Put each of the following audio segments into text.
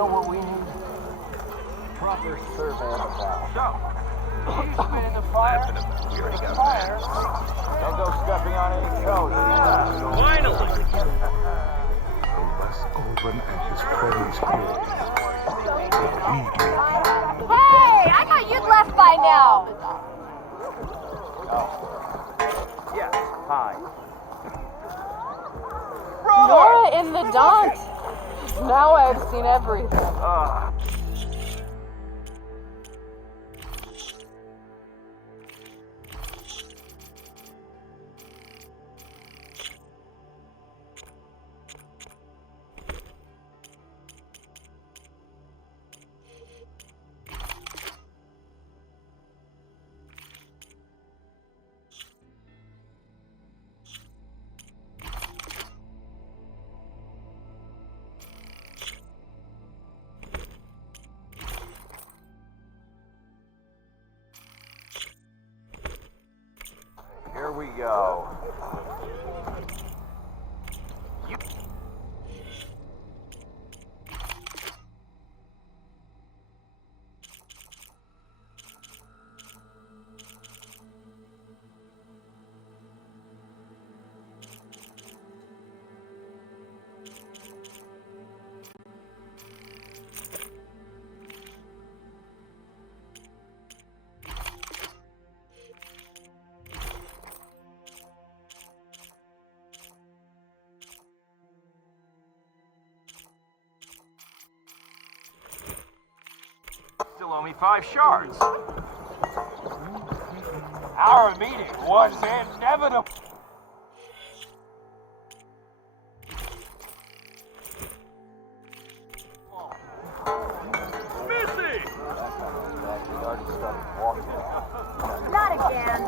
know what we need? Proper survey of the valve. So, you spit in the fire. We already got Fire. Don't go stepping on any toes. Finally! Unless Olven and his friends here, we do. Hey, I thought you'd left by now. Oh. Yes, hi. Nora in the dump. Now I've seen everything. Here we go. Still owe me 5 shards. Our meeting was inevitable. Missy! Not again.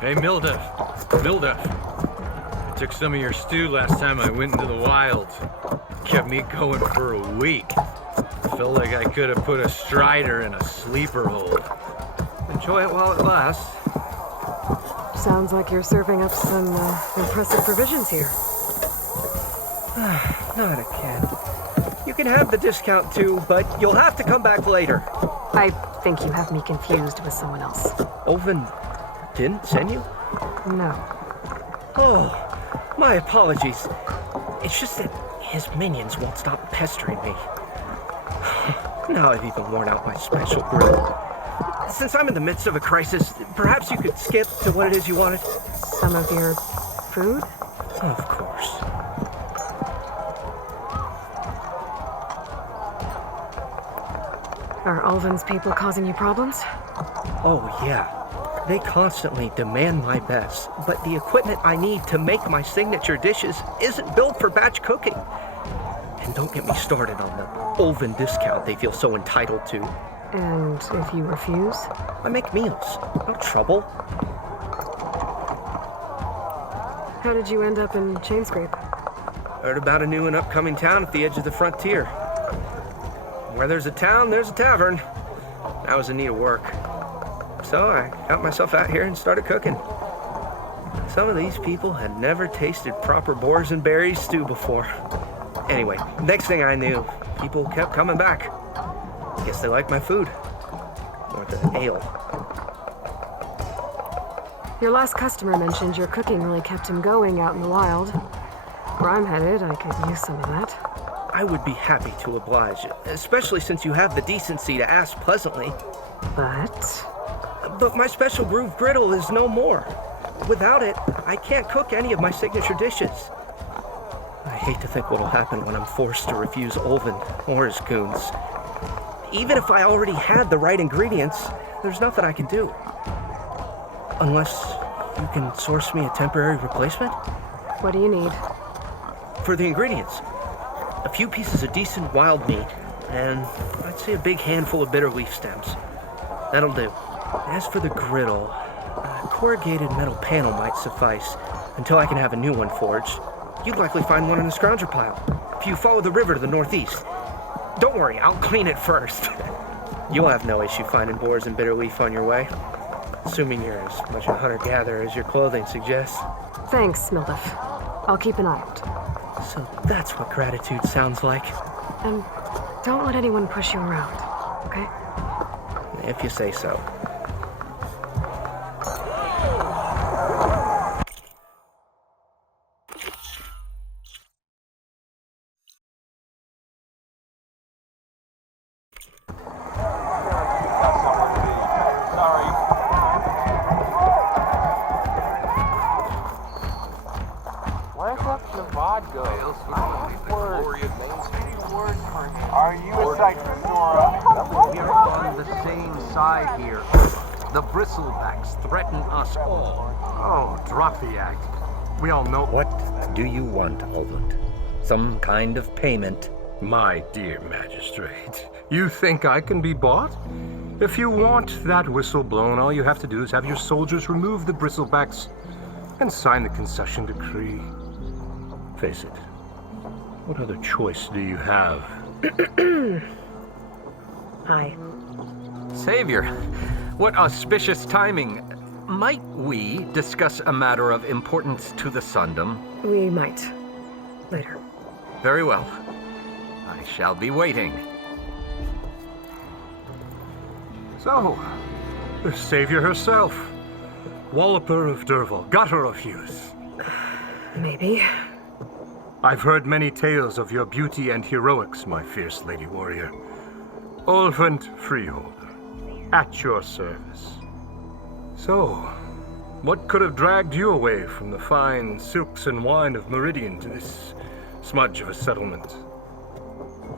Hey, Milduff. Milduff. I took some of your stew last time I went into the wilds. Kept me going for a week. Felt like I could have put a strider in a sleeper hold. Enjoy it while it lasts. Sounds like you're serving up some impressive provisions here. Not again. You can have the discount too, but you'll have to come back later. I think you have me confused with someone else. Olven didn't send you? No. Oh, my apologies. It's just that his minions won't stop pestering me. Now I've even worn out my special grill. Since I'm in the midst of a crisis, perhaps you could skip to what it is you wanted? Some of your food? Of course. Are Ulvin's people causing you problems? Oh, yeah. They constantly demand my best, but the equipment I need to make my signature dishes isn't built for batch cooking. And don't get me started on the Ulven discount they feel so entitled to. And if you refuse? I make meals. No trouble. How did you end up in Chainscrape? Heard about a new and upcoming town at the edge of the frontier. Where there's a town, there's a tavern. I was in need of work. So I got myself out here and started cooking. Some of these people had never tasted proper boars and berries stew before. Anyway, next thing I knew, people kept coming back. Guess they liked my food. Or the ale. Your last customer mentioned your cooking really kept him going out in the wild. Where I'm headed, I could use some of that. I would be happy to oblige, especially since you have the decency to ask pleasantly. But my special groove griddle is no more. Without it, I can't cook any of my signature dishes. I hate to think what'll happen when I'm forced to refuse Olven or his goons. Even if I already had the right ingredients, there's nothing I can do. Unless you can source me a temporary replacement? What do you need? For the ingredients, a few pieces of decent wild meat, and I'd say a big handful of bitter leaf stems. That'll do. As for the griddle, a corrugated metal panel might suffice until I can have a new one forged. You'd likely find one in the scrounger pile, if you follow the river to the northeast. Don't worry, I'll clean it first. You'll have no issue finding boars and bitter leaf on your way, assuming you're as much a hunter-gatherer as your clothing suggests. Thanks, Milduff. I'll keep an eye out. So that's what gratitude sounds like. And don't let anyone push you around, okay? If you say so. Are you a sight for Sora? We're on the same side here. The bristlebacks threaten us all. Oh, drop the act. We all know. What do you want, Alvin? Some kind of payment? My dear magistrate, you think I can be bought? If you want that whistle blown, all you have to do is have your soldiers remove the bristlebacks and sign the concession decree. Face it, what other choice do you have? Hi. Savior, what auspicious timing. Might we discuss a matter of importance to the Sundom? We might. Later. Very well. I shall be waiting. So, the savior herself, Walloper of Derval, gutter of youth. Maybe. I've heard many tales of your beauty and heroics, my fierce lady warrior. Olfant Freeholder, at your service. So, what could have dragged you away from the fine silks and wine of Meridian to this smudge of a settlement?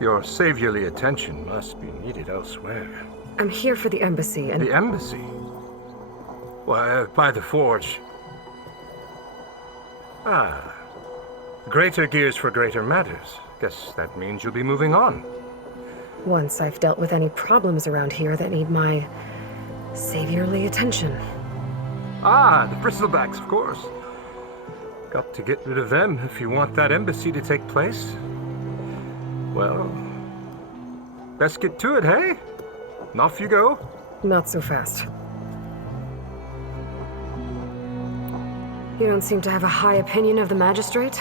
Your saviorly attention must be needed elsewhere. I'm here for the embassy and... The embassy? Why, by the forge. Ah. Greater gears for greater matters. Guess that means you'll be moving on. Once I've dealt with any problems around here that need my saviorly attention. Ah, the bristlebacks, of course. Got to get rid of them if you want that embassy to take place. Well, best get to it, hey? And off you go. Not so fast. You don't seem to have a high opinion of the magistrate?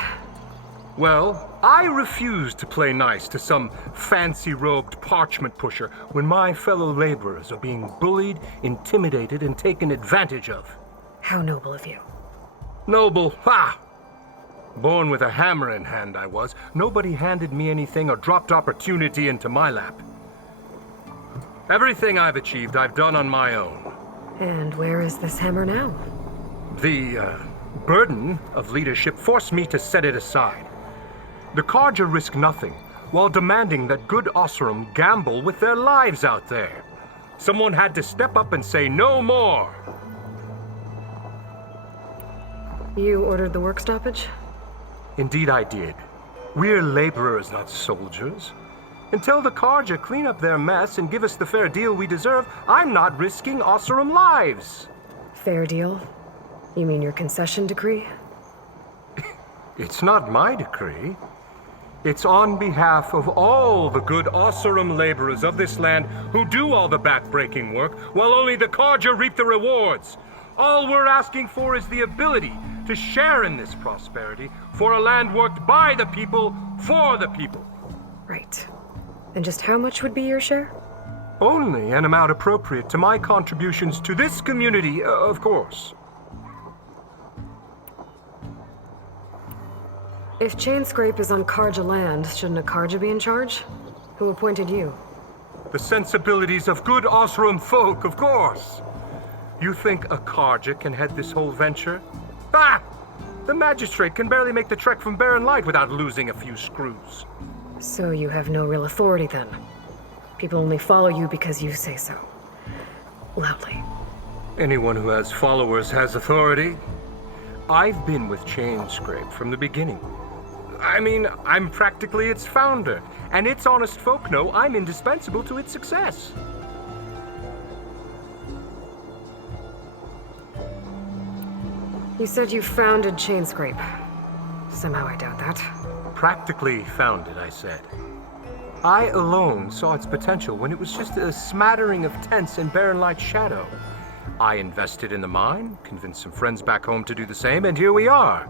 Well, I refuse to play nice to some fancy-robed parchment pusher when my fellow laborers are being bullied, intimidated, and taken advantage of. How noble of you. Noble, ha! Born with a hammer in hand, I was. Nobody handed me anything or dropped opportunity into my lap. Everything I've achieved, I've done on my own. And where is this hammer now? The burden of leadership forced me to set it aside. The Carja risk nothing, while demanding that good Osseram gamble with their lives out there. Someone had to step up and say no more. You ordered the work stoppage? Indeed I did. We're laborers, not soldiers. Until the Carja clean up their mess and give us the fair deal we deserve, I'm not risking Osseram lives. Fair deal? You mean your concession decree? It's not my decree. It's on behalf of all the good Osseram laborers of this land who do all the back-breaking work, while only the Carja reap the rewards. All we're asking for is the ability to share in this prosperity for a land worked by the people, for the people. Right. And just how much would be your share? Only an amount appropriate to my contributions to this community, of course. If Chainscrape is on Carja land, shouldn't a Carja be in charge? Who appointed you? The sensibilities of good Osseram folk, of course. You think a Carja can head this whole venture? Ah! The magistrate can barely make the trek from Barren Light without losing a few screws. So you have no real authority then? People only follow you because you say so. Loudly. Anyone who has followers has authority. I've been with Chainscrape from the beginning. I mean, I'm practically its founder, and its honest folk know I'm indispensable to its success. You said you founded Chainscrape. Somehow I doubt that. Practically founded, I said. I alone saw its potential when it was just a smattering of tents and barren light shadow. I invested in the mine, convinced some friends back home to do the same, and here we are.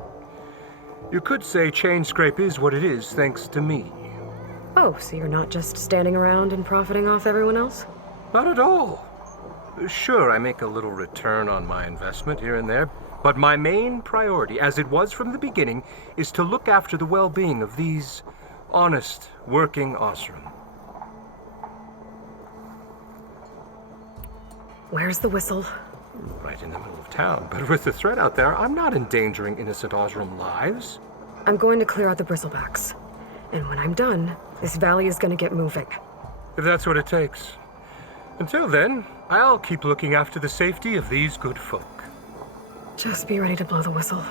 You could say Chainscrape is what it is thanks to me. Oh, so you're not just standing around and profiting off everyone else? Not at all. Sure, I make a little return on my investment here and there, but my main priority, as it was from the beginning, is to look after the well-being of these honest, working Osram. Where's the whistle? Right in the middle of town, but with the threat out there, I'm not endangering innocent Osram lives. I'm going to clear out the bristlebacks. And when I'm done, this valley is going to get moving. If that's what it takes. Until then, I'll keep looking after the safety of these good folk. Just be ready to blow the whistle.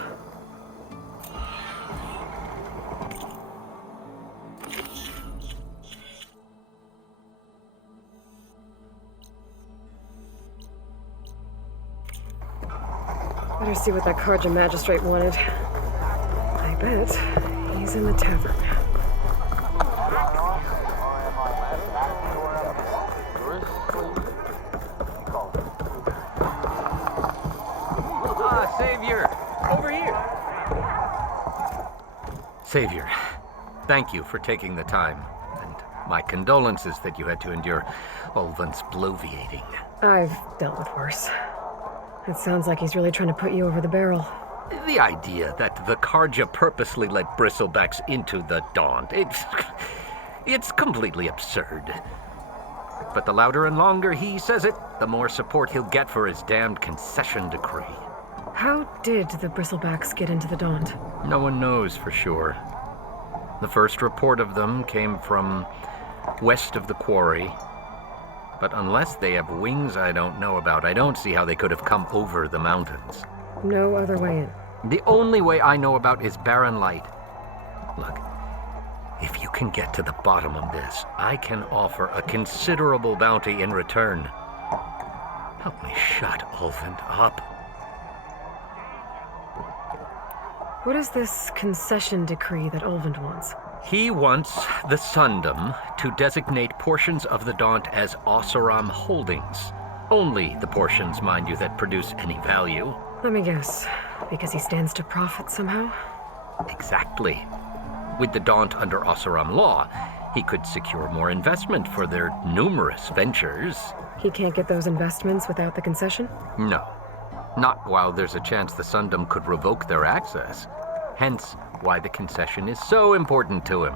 Better see what that Karja magistrate wanted. I bet he's in the tavern. Ah, Savior! Over here! Savior, thank you for taking the time. And my condolences that you had to endure Ulvund's bloviating. I've dealt with worse. It sounds like he's really trying to put you over the barrel. The idea that the Karja purposely let bristlebacks into the Daunt, it's completely absurd. But the louder and longer he says it, the more support he'll get for his damned concession decree. How did the bristlebacks get into the Daunt? No one knows for sure. The first report of them came from west of the quarry. But unless they have wings I don't know about, I don't see how they could have come over the mountains. No other way in. The only way I know about is Barren light. Look, if you can get to the bottom of this, I can offer a considerable bounty in return. Help me shut Ulvund up. What is this concession decree that Ulvund wants? He wants the Sundom to designate portions of the Daunt as Ossaram holdings. Only the portions, mind you, that produce any value. Let me guess. Because he stands to profit somehow? Exactly. With the Daunt under Ossaram law, he could secure more investment for their numerous ventures. He can't get those investments without the concession? No. Not while there's a chance the Sundom could revoke their access. Hence, why the concession is so important to him.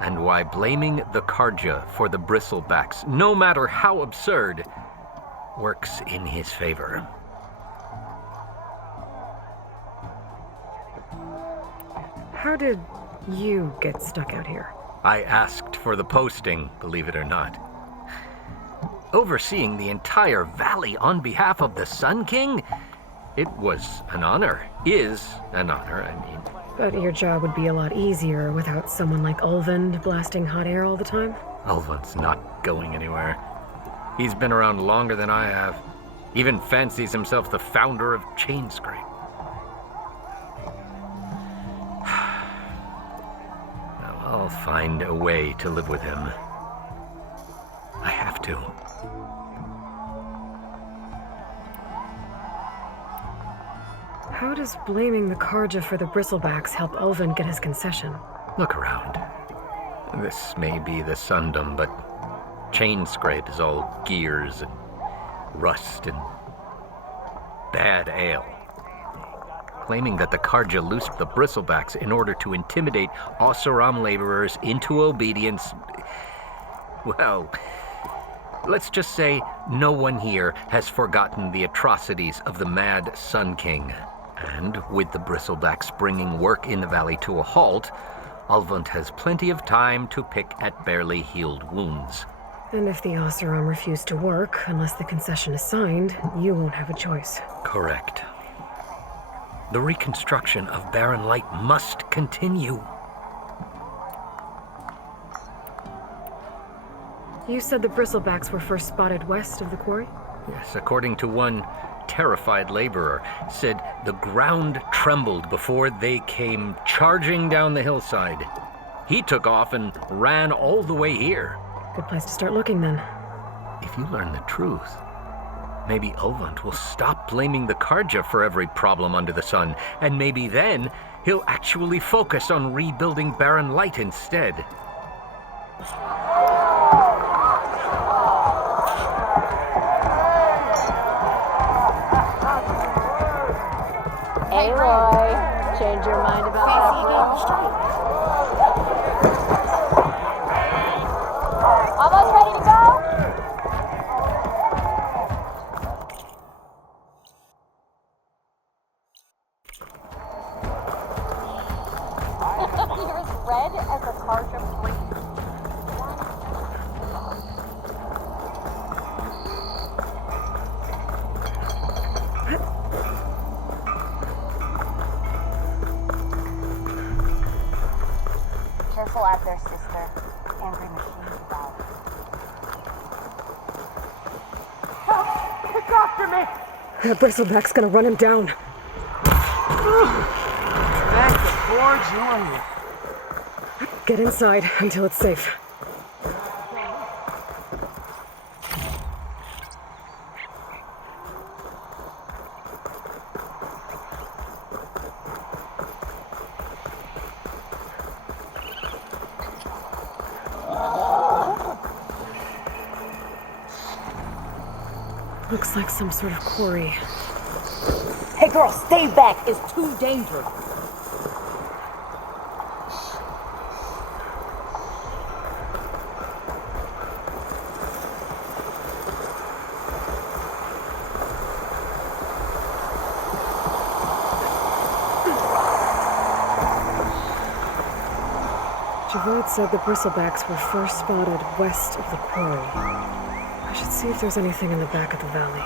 And why blaming the Karja for the bristlebacks, no matter how absurd, works in his favor. How did you get stuck out here? I asked for the posting, believe it or not. Overseeing the entire valley on behalf of the Sun King? It was an honor. Is an honor, I mean. But your job would be a lot easier without someone like Ulvund blasting hot air all the time? Ulvund's not going anywhere. He's been around longer than I have. Even fancies himself the founder of Chainscrape. Now, I'll find a way to live with him. I have to. How does blaming the Karja for the bristlebacks help Ulvund get his concession? Look around. This may be the Sundom, but Chainscrape is all gears and rust and bad ale. Claiming that the Karja loosed the bristlebacks in order to intimidate Ossaram laborers into obedience. Well, let's just say no one here has forgotten the atrocities of the mad Sun King. And with the bristlebacks bringing work in the valley to a halt, Ulvund has plenty of time to pick at barely healed wounds. And if the Oseram refuse to work, unless the concession is signed, you won't have a choice. Correct. The reconstruction of Barren Light must continue. You said the bristlebacks were first spotted west of the quarry? Yes, according to one terrified laborer, said the ground trembled before they came charging down the hillside. He took off and ran all the way here. Good place to start looking, then. If you learn the truth, maybe Ulvund will stop blaming the Karja for every problem under the sun, and maybe then he'll actually focus on rebuilding Barren Light instead. Aloy, change your mind about that plan? Almost ready to go? You're as red as a Karja priest. Careful out there, sister. Angry machines about. Help! It's after me! That bristleback's gonna run him down. Thank the forge on you. Get inside until it's safe. Looks like some sort of quarry. Hey girl, stay back. It's too dangerous. Javad said the bristlebacks were first spotted west of the quarry. I should see if there's anything in the back of the valley.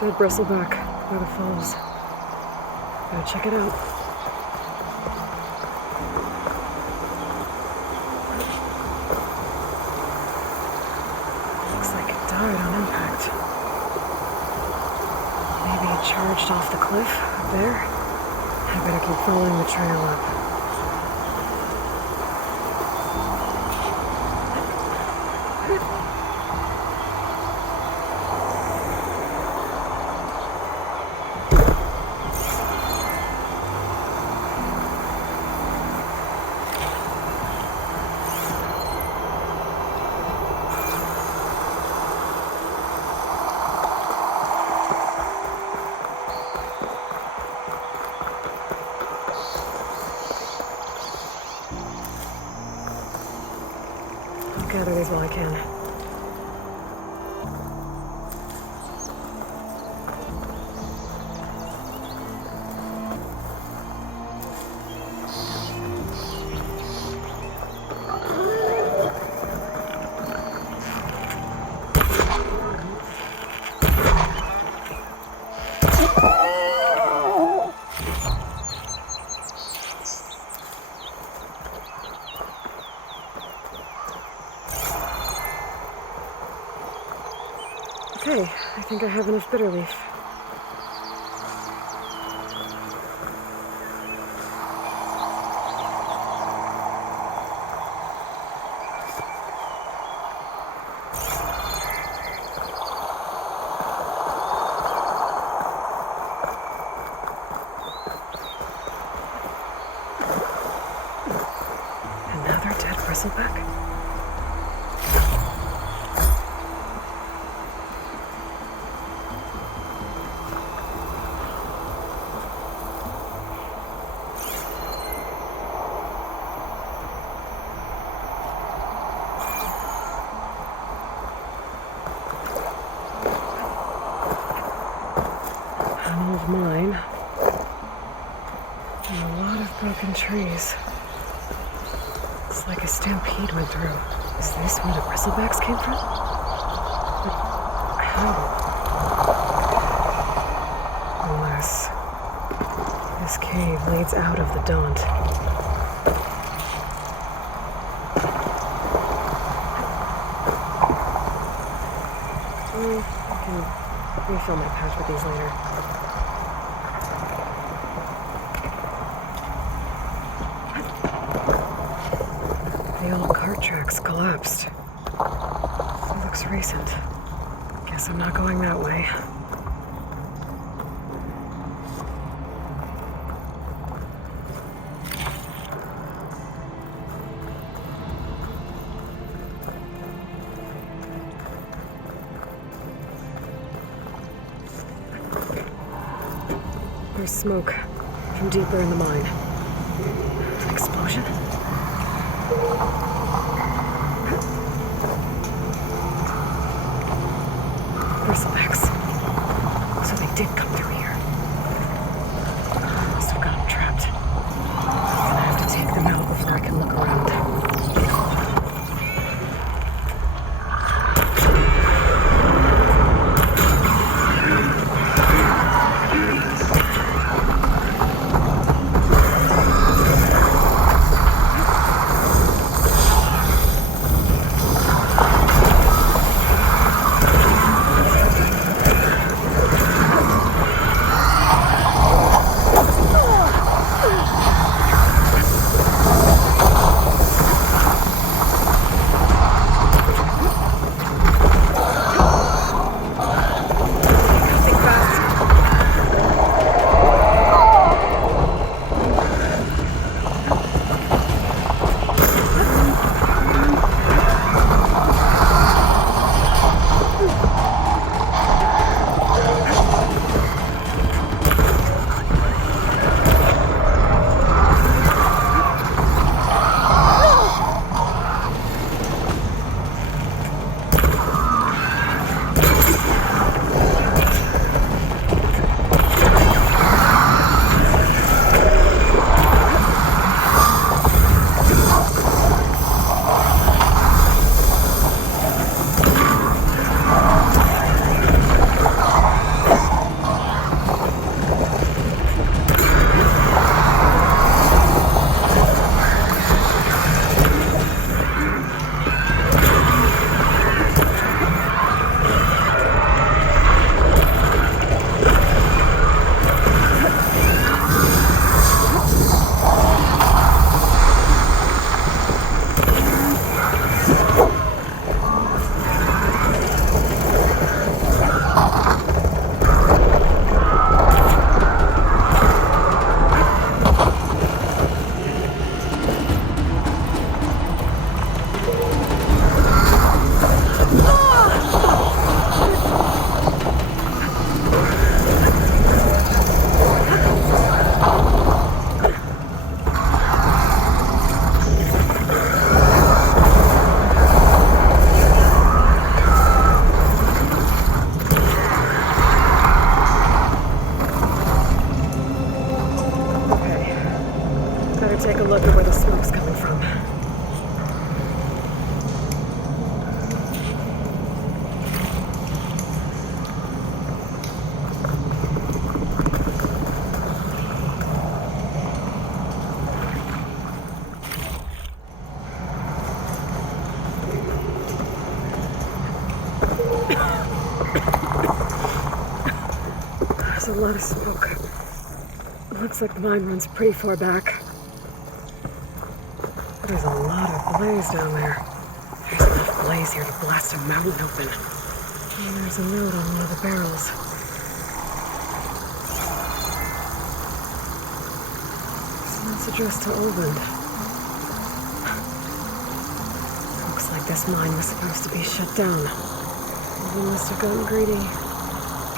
Dead bristleback by the falls. Gotta check it out. Looks like it died on impact. Maybe it charged off the cliff up there. I better keep following the trail up. Gather these while I can. Okay, I think I have enough bitter leaf. Another dead bristleback? old mine. And a lot of broken trees. It's like a stampede went through. Is this where the bristlebacks came from? But how? Unless this cave leads out of the Daunt. I can refill my pouch with these later. The old cart tracks collapsed. It looks recent. Guess I'm not going that way. There's smoke from deeper in the mine. An explosion? Bristlebacks. So they did come through here. Must have gotten trapped. I'm gonna have to take them out before I can look around. Take a look at where the smoke's coming from. There's a lot of smoke. Looks like the mine runs pretty far back. There's a lot of blaze down there. There's enough blaze here to blast a mountain open. And there's a note on one of the barrels. It's addressed to Olvund. Looks like this mine was supposed to be shut down. Olvund must have gotten greedy.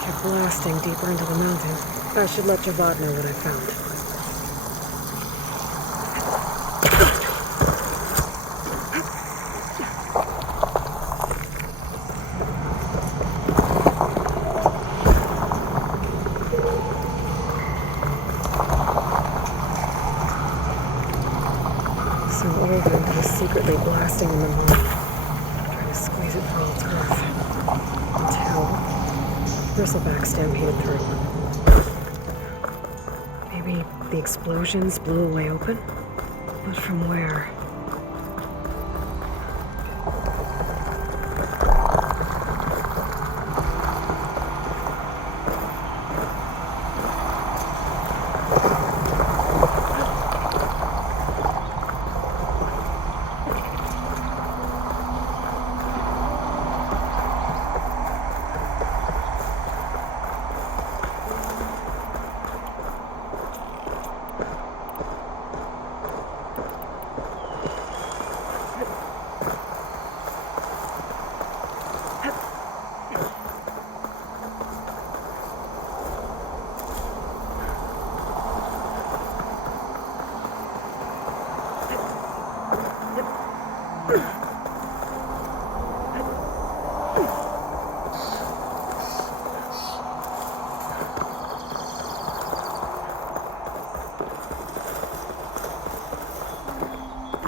Kept blasting deeper into the mountain. I should let Javad know what I found. So Olvin was secretly blasting in the moon, trying to squeeze it for all its worth. Until bristlebacks stampeded through. Maybe the explosions blew a way open? But from where?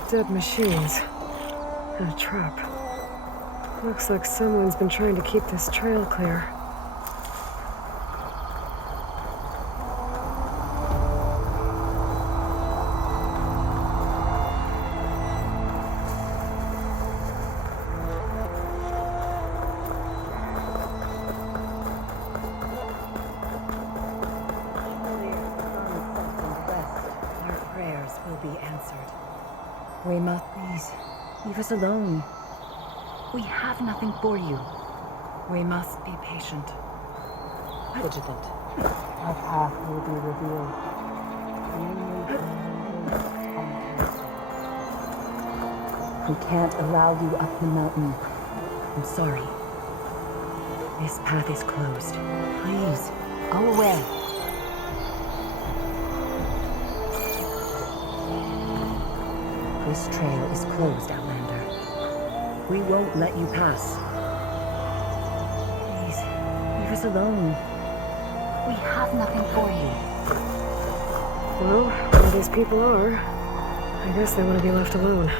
Dead machines. And a trap. Looks like someone's been trying to keep this trail clear. Our prayers will be answered. We must please leave us alone. We have nothing for you. We must be patient. Vigilant. Our path will be revealed. We can't allow you up the mountain. I'm sorry. This path is closed. Please, go away. This trail is closed, Outlander. We won't let you pass. Please, leave us alone. We have nothing for you. Well, where these people are, I guess they want to be left alone.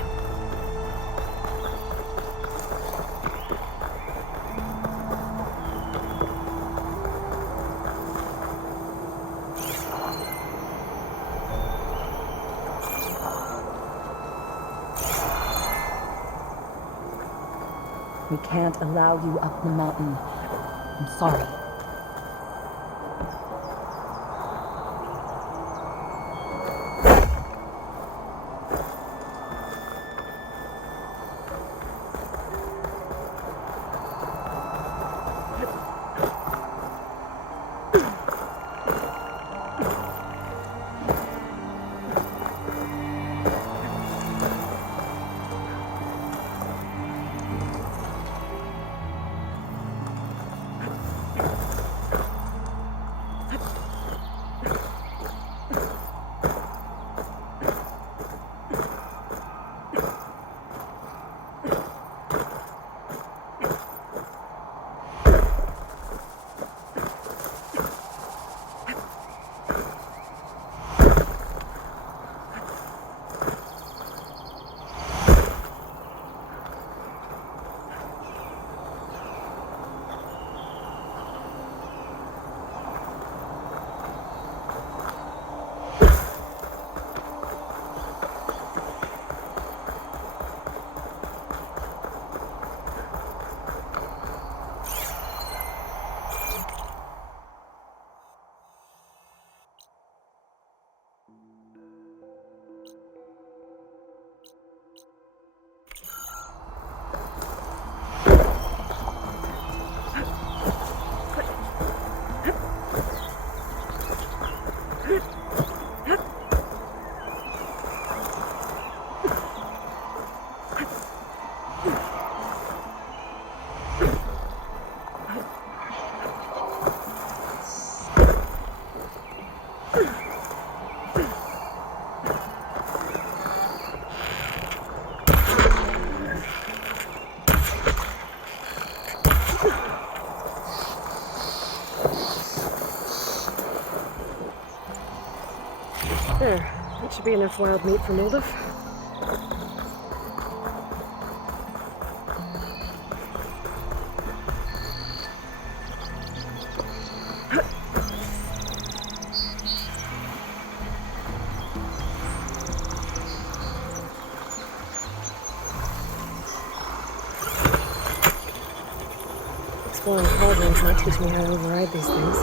We can't allow you up the mountain. I'm sorry. There. That should be enough wild meat for Milduff. Exploring cauldrons might teach me how to override these things.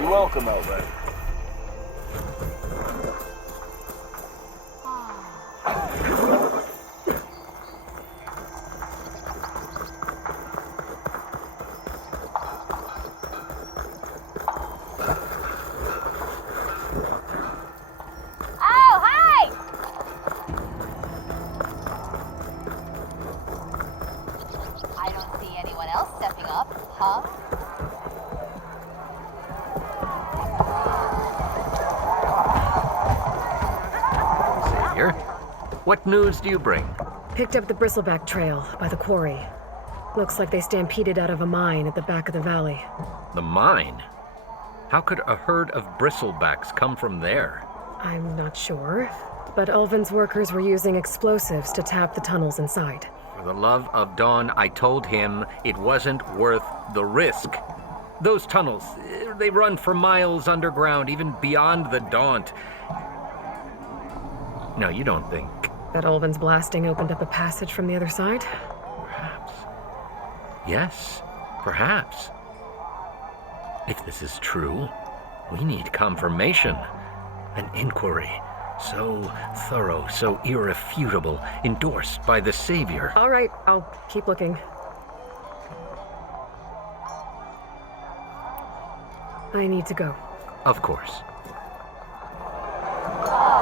You're welcome, Albright. Oh, hi! I don't see anyone else stepping up, huh? Savior, what news do you bring? Picked up the bristleback trail by the quarry. Looks like they stampeded out of a mine at the back of the valley. The mine? How could a herd of bristlebacks come from there? I'm not sure, but Ulvin's workers were using explosives to tap the tunnels inside. For the love of Dawn, I told him it wasn't worth the risk. Those tunnels, they run for miles underground, even beyond the Daunt. No, you don't think. That Ulvin's blasting opened up a passage from the other side? Perhaps. Yes, perhaps. If this is true, we need confirmation. An inquiry. So thorough, so irrefutable, endorsed by the Savior. All right, I'll keep looking. I need to go. Of course.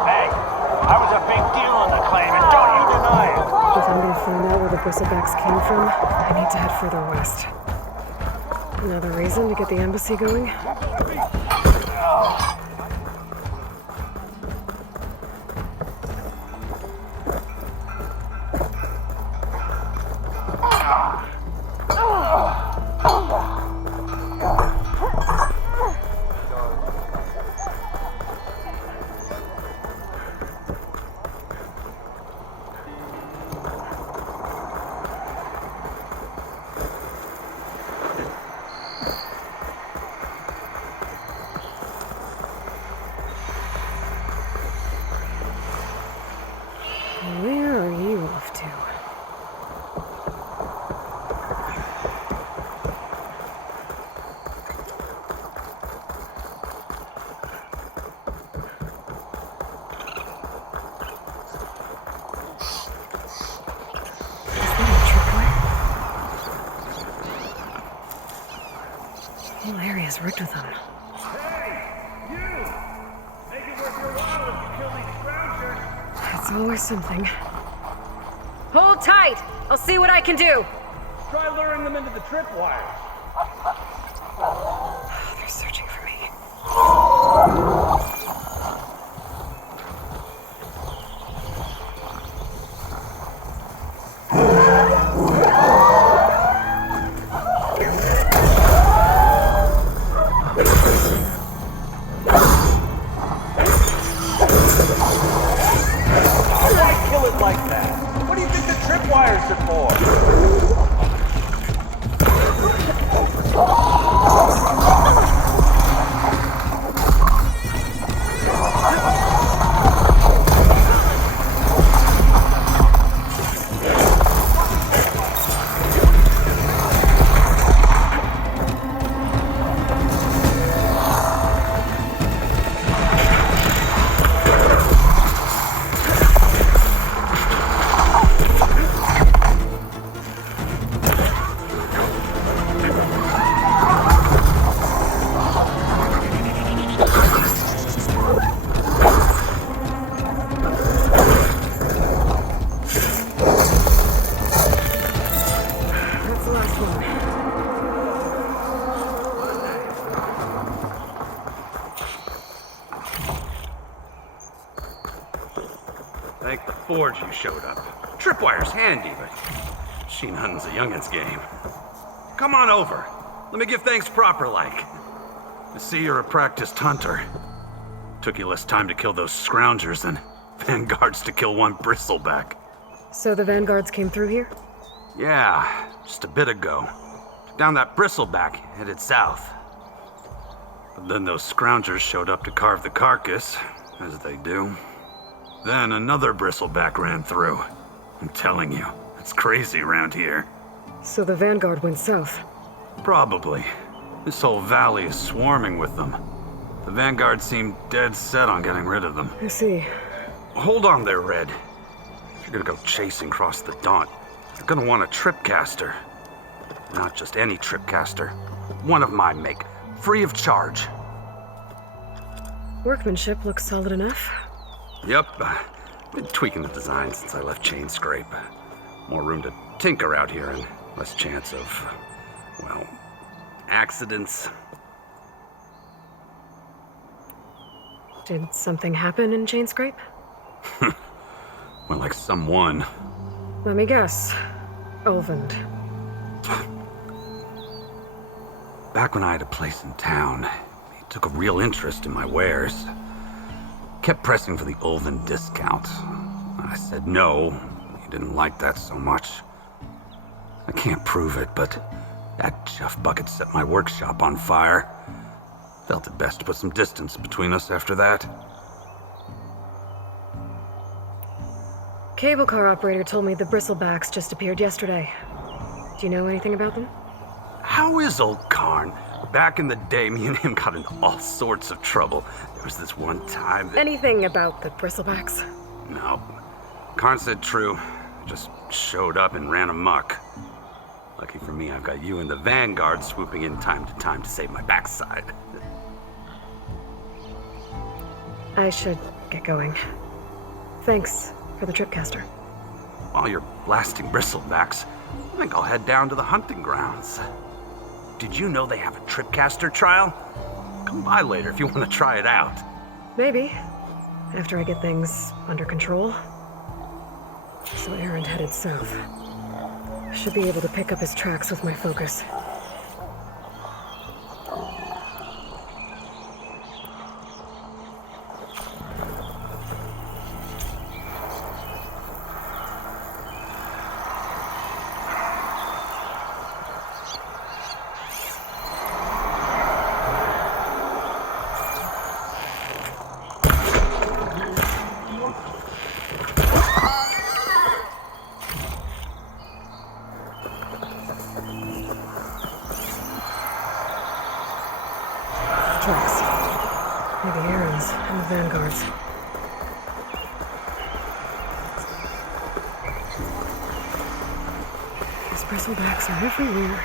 Hey, I was a big deal on the claim, and don't you deny it. If I'm gonna find out where the bristlebacks came from, I need to head further west. Another reason to get the embassy going? Where are you off to? Is that a tripwire? The whole area's rigged with them. It's always something. Hold tight! I'll see what I can do! Try luring them into the tripwire. They're searching for me. Why kill it like that? What do you think the tripwires are for? last one. Thank the Forge you showed up. Tripwire's handy, but machine hunting's a youngin's game. Come on over. Let me give thanks proper like. I see you're a practiced hunter. Took you less time to kill those scroungers than vanguards to kill one bristleback. So the vanguards came through here? Yeah, just a bit ago. Took down that bristleback, headed south. But then those scroungers showed up to carve the carcass, as they do. Then another bristleback ran through. I'm telling you, it's crazy around here. So the vanguard went south? Probably. This whole valley is swarming with them. The vanguard seemed dead set on getting rid of them. I see. Hold on there, Red. If you're gonna go chasing across the Daunt, you're gonna want a tripcaster. Not just any tripcaster. One of my make, free of charge. Workmanship looks solid enough. Yep, been tweaking the design since I left Chainscrape. More room to tinker out here and less chance of, well, accidents. Did something happen in Chainscrape? Well, like someone. Let me guess. Ulvund. Back when I had a place in town, he took a real interest in my wares. Kept pressing for the Ulvund discount. I said no. He didn't like that so much. I can't prove it, but that chuff bucket set my workshop on fire. Felt it best to put some distance between us after that. Cable car operator told me the bristlebacks just appeared yesterday. Do you know anything about them? How is old Karn? Back in the day, me and him got into all sorts of trouble. There was this one time that... Anything about the bristlebacks? No. Karn said true. Just showed up and ran amok. Lucky for me, I've got you and the Vanguard swooping in time to save my backside. I should get going. Thanks for the tripcaster. While you're blasting bristlebacks, I think I'll head down to the hunting grounds. Did you know they have a tripcaster trial? Come by later if you want to try it out. Maybe. After I get things under control. So Errand headed south. Should be able to pick up his tracks with my focus. Tracks. Maybe Aaron's and the Vanguard's. These bristlebacks are everywhere.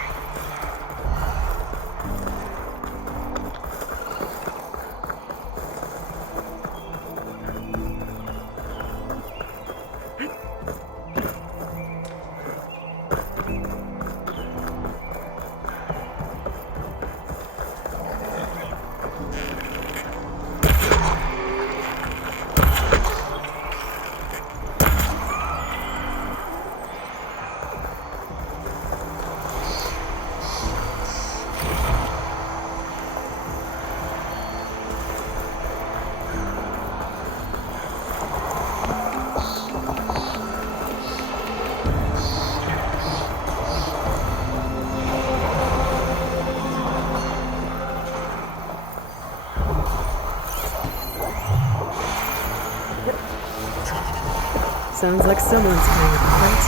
Sounds like someone's playing with the fight.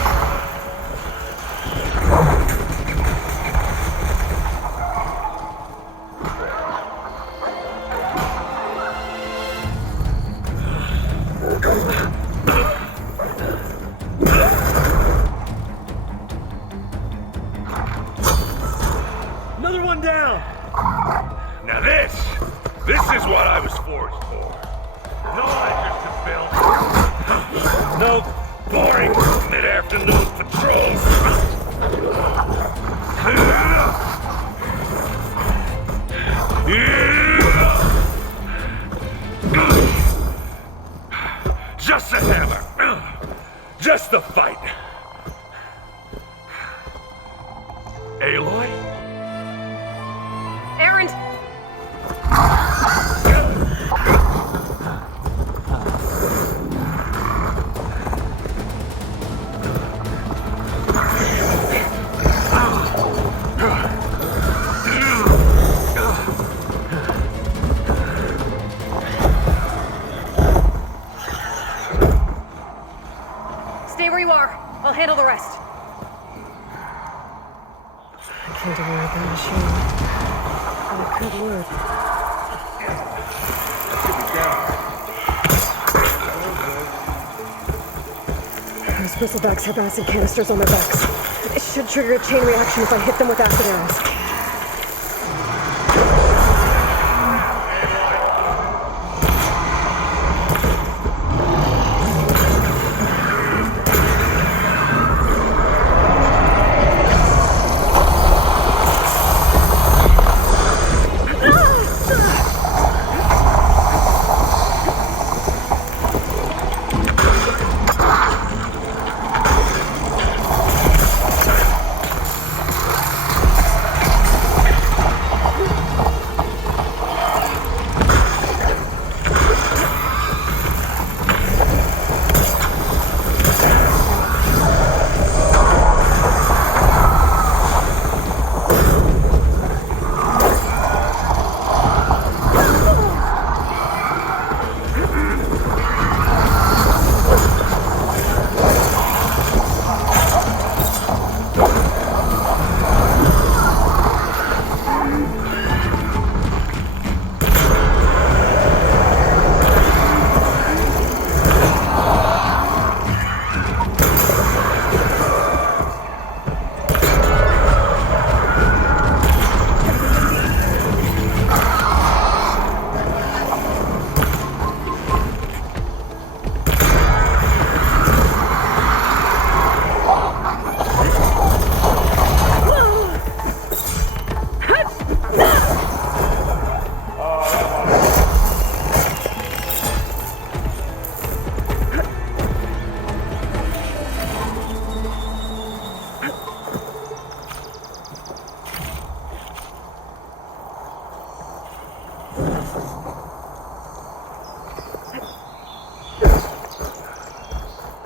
Another one down! Now this is what I was forged for. No leisure to build. No boring mid-afternoon patrols. the fight? Aloy? Aaron! Stay where you are. I'll handle the rest. I can't avoid that machine. But I could work. Those bristlebacks have acid canisters on their backs. It should trigger a chain reaction if I hit them with acid arrows.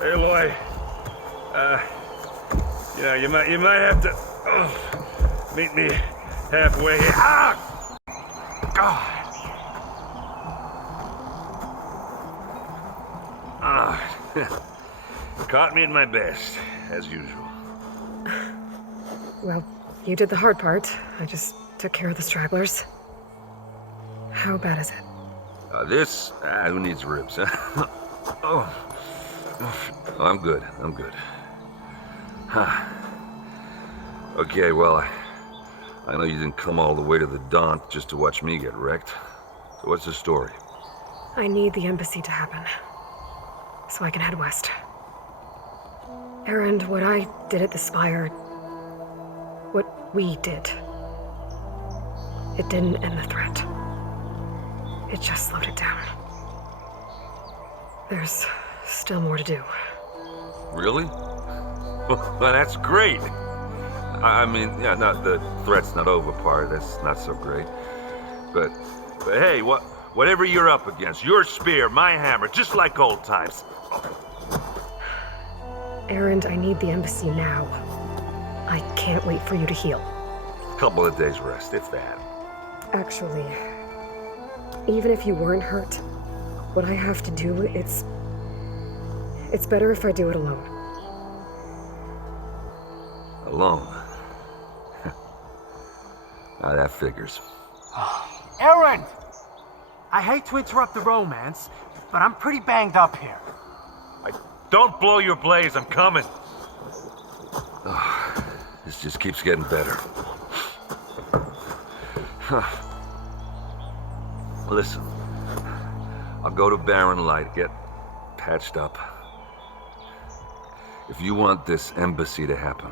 Aloy, you might have to meet me halfway here. Caught me at my best, as usual. Well, you did the hard part. I just took care of the stragglers. How bad is it? This? Who needs ribs, huh? Oh, I'm good. Okay, well, I know you didn't come all the way to the Daunt just to watch me get wrecked. So what's the story? I need the embassy to happen, so I can head west. Aaron, what I did at the Spire, what we did, it didn't end the threat. It just slowed it down. There's still more to do. Really? Well, that's great. I mean, yeah, not the threat's not over part. That's not so great. But hey, whatever you're up against, your spear, my hammer, just like old times. Aaron, I need the embassy now. I can't wait for you to heal. Couple of days rest, if that. Actually, even if you weren't hurt, what I have to do, it's better if I do it alone. Alone? Now that figures. Aaron! I hate to interrupt the romance, but I'm pretty banged up here. Don't blow your blaze, I'm coming. This just keeps getting better. Listen, I'll go to Barren Light, get patched up. If you want this embassy to happen,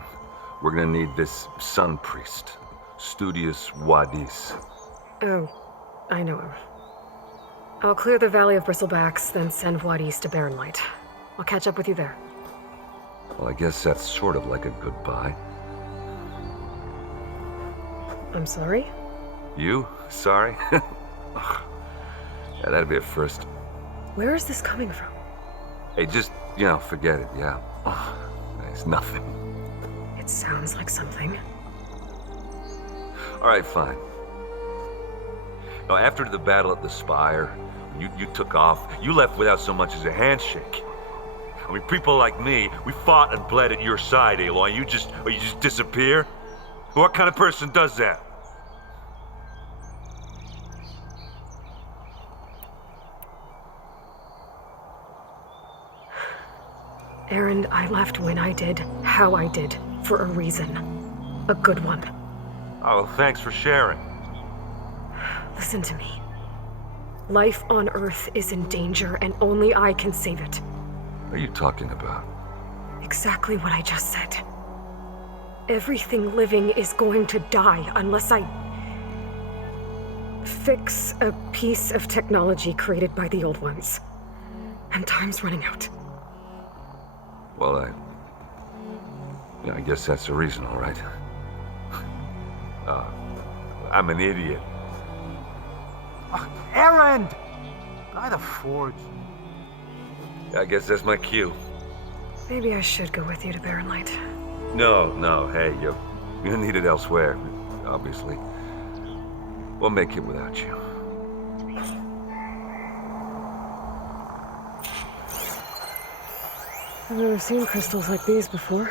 we're gonna need this sun priest, Studious Wadis. Oh, I know him. I'll clear the Valley of Bristlebacks, then send Wadis to Barren Light. I'll catch up with you there. Well, I guess that's sort of like a goodbye. I'm sorry? You? Sorry? Ugh. Yeah, that'd be a first. Where is this coming from? Hey, just, forget it, yeah. Ugh, it's nothing. It sounds like something. All right, fine. Now, after the battle at the Spire, you took off, you left without so much as a handshake. I mean, people like me, we fought and bled at your side, Aloy. You just disappear? What kind of person does that? Aaron, I left when I did, how I did, for a reason. A good one. Oh, well, thanks for sharing. Listen to me. Life on Earth is in danger, and only I can save it. What are you talking about? Exactly what I just said. Everything living is going to die unless I fix a piece of technology created by the old ones. And time's running out. Well, I guess that's the reason, all right. I'm an idiot. Aaron! By the forge. I guess that's my cue. Maybe I should go with you to Barren Light. No, hey, you're needed elsewhere, obviously. We'll make it without you. I've never seen crystals like these before.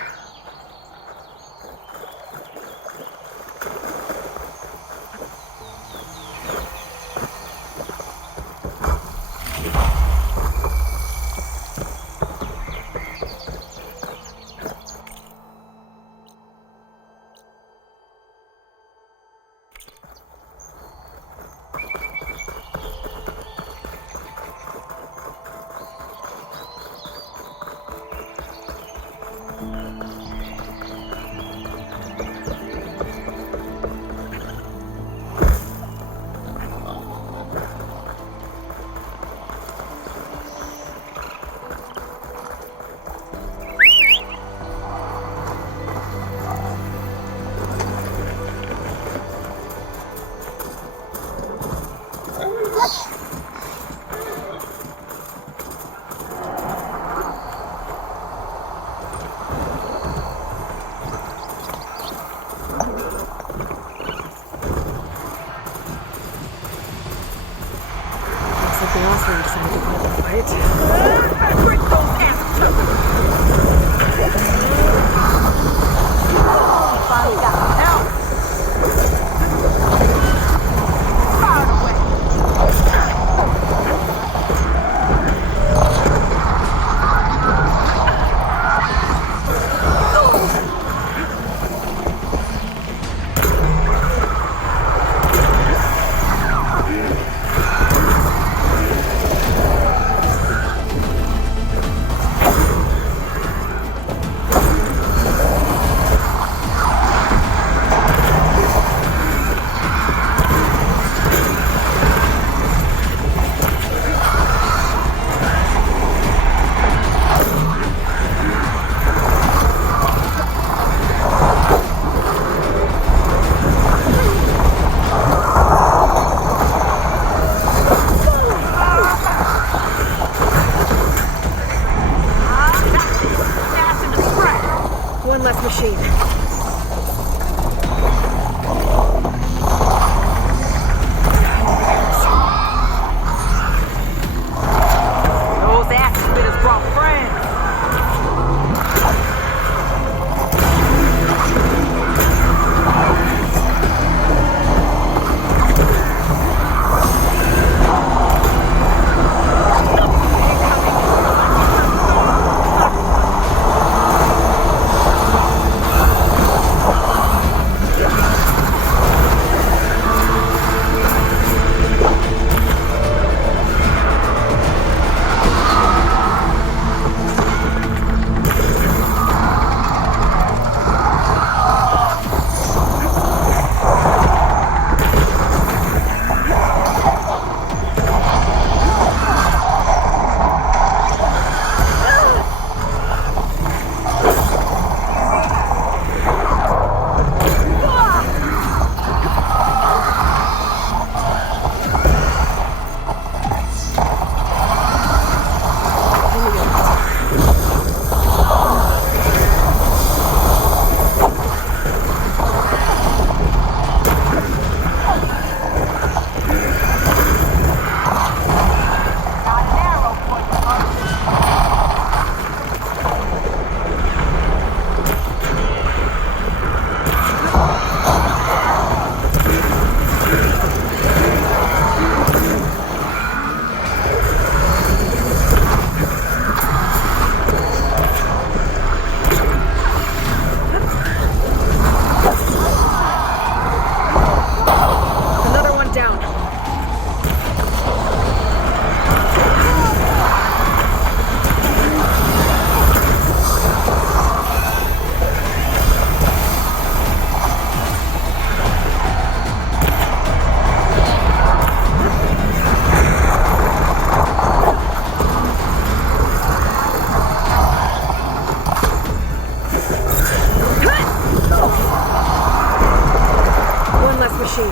machine.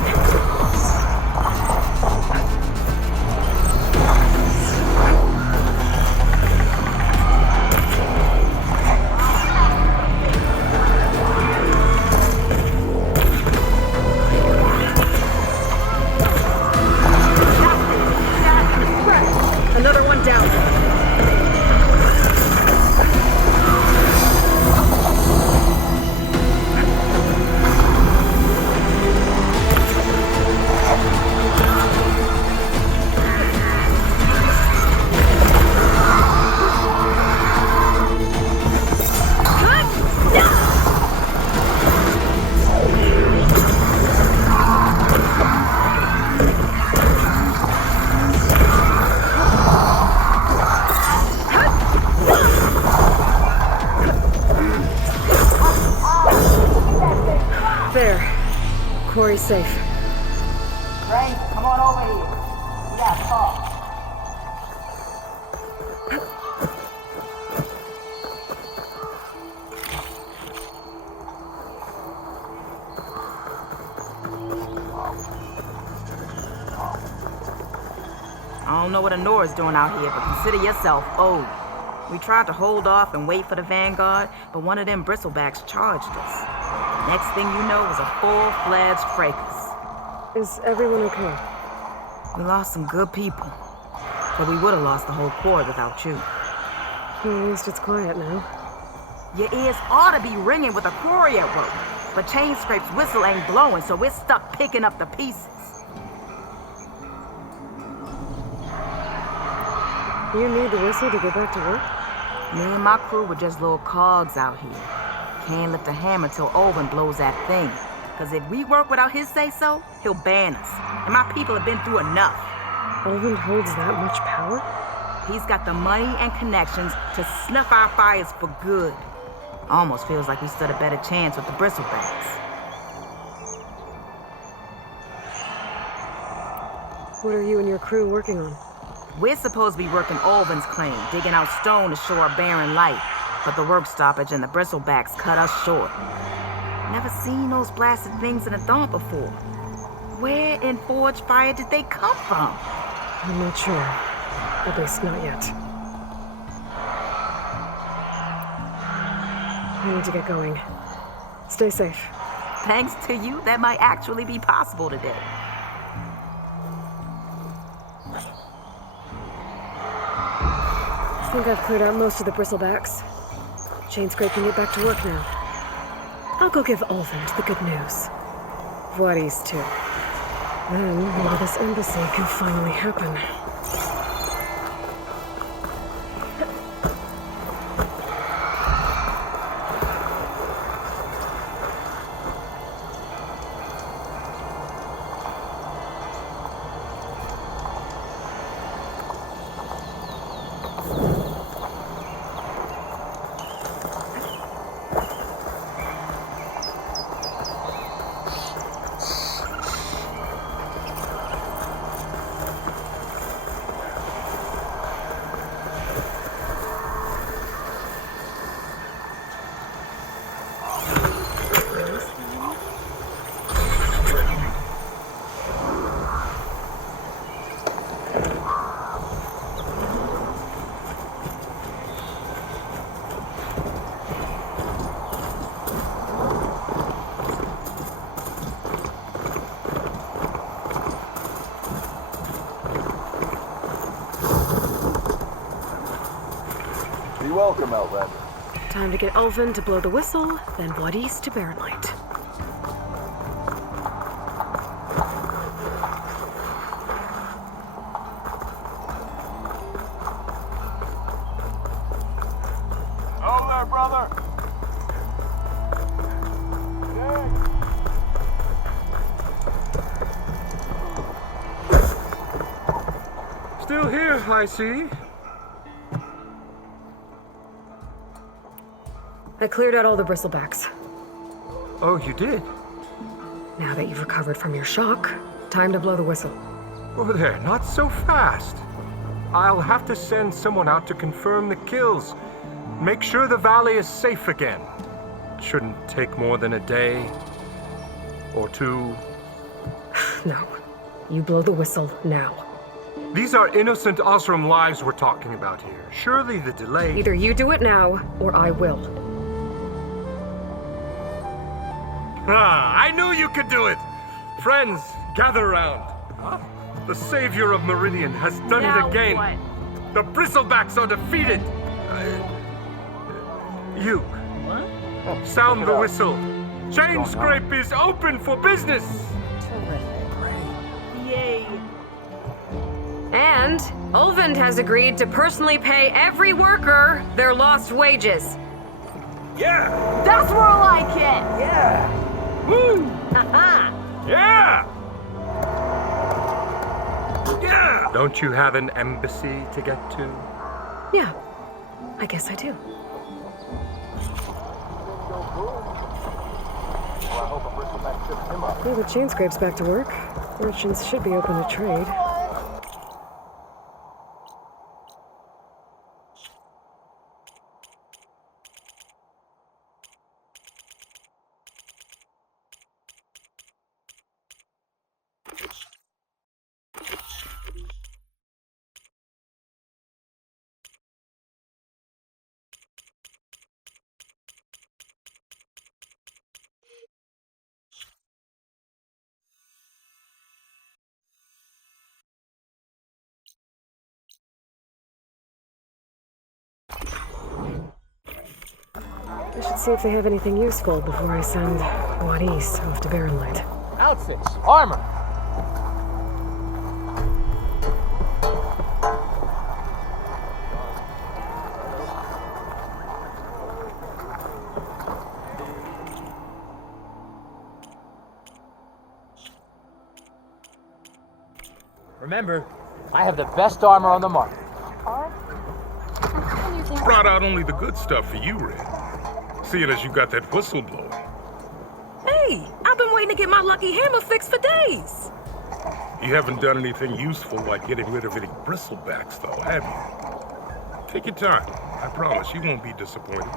Another one down. Quarry's safe. Frank, come on over here. We got to talk. I don't know what Honora's doing out here, but consider yourself owed. We tried to hold off and wait for the Vanguard, but one of them bristlebacks charged us. Next thing you know was a full-fledged fracas. Is everyone okay? We lost some good people, but we would have lost the whole quarry without you. Well, at least it's quiet now. Your ears ought to be ringing with a quarry at work, but Chainscrape's whistle ain't blowing, so we're stuck picking up the pieces. You need the whistle to get back to work? Me and my crew were just little cogs out here. Can't lift a hammer till Owen blows that thing. Cause if we work without his say-so, he'll ban us. And my people have been through enough. Owen holds that much power? He's got the money and connections to snuff our fires for good. Almost feels like we stood a better chance with the bristlebacks. What are you and your crew working on? We're supposed to be working Olvin's claim, digging out stone to show our Barren light. But the work stoppage and the bristlebacks cut us short. Never seen those blasted things in a dawn before. Where in Forge Fire did they come from? I'm not sure. At least not yet. I need to get going. Stay safe. Thanks to you, that might actually be possible today. I think I've cleared out most of the bristlebacks. Chainscrape can get back to work now. I'll go give Olvin the good news. Voorhees too. Then maybe this embassy can finally happen. Be welcome, Outlander. Time to get Olvin to blow the whistle, then Voorhees to Barren light. Oh there, brother! Still here, I see. I cleared out all the bristlebacks. Oh, you did? Now that you've recovered from your shock, time to blow the whistle. Oh there, not so fast. I'll have to send someone out to confirm the kills. Make sure the valley is safe again. Shouldn't take more than a day or two. No. You blow the whistle now. These are innocent Osram lives we're talking about here. Surely the delay... Either you do it now, or I will. Ah, I knew you could do it! Friends, gather round. The savior of Meridian has done it again. What? The bristlebacks are defeated. You. What? Sound the whistle. Chainscrape is open for business. Yay. And Ulvund has agreed to personally pay every worker their lost wages. Yeah! That's more like it! Yeah! Woo! Haha! Yeah! Yeah! Don't you have an embassy to get to? Yeah, I guess I do. Now that Chainscrape's back to work, merchants should be open to trade. I should see if they have anything useful before I send Wadis off to Barren Light. Outfits, armor. Remember, I have the best armor on the market. Brought out only the good stuff for you, Red. Seeing as you got that whistle blowing. Hey, I've been waiting to get my lucky hammer fixed for days. You haven't done anything useful like getting rid of any bristlebacks, though, have you? Take your time. I promise you won't be disappointed.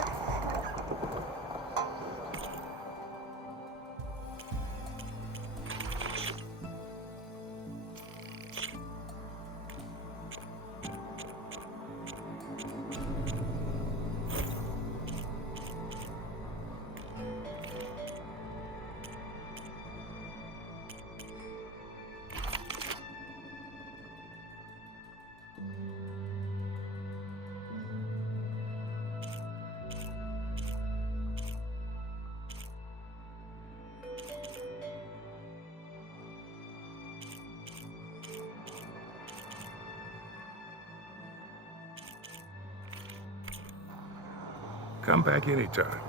Come back anytime.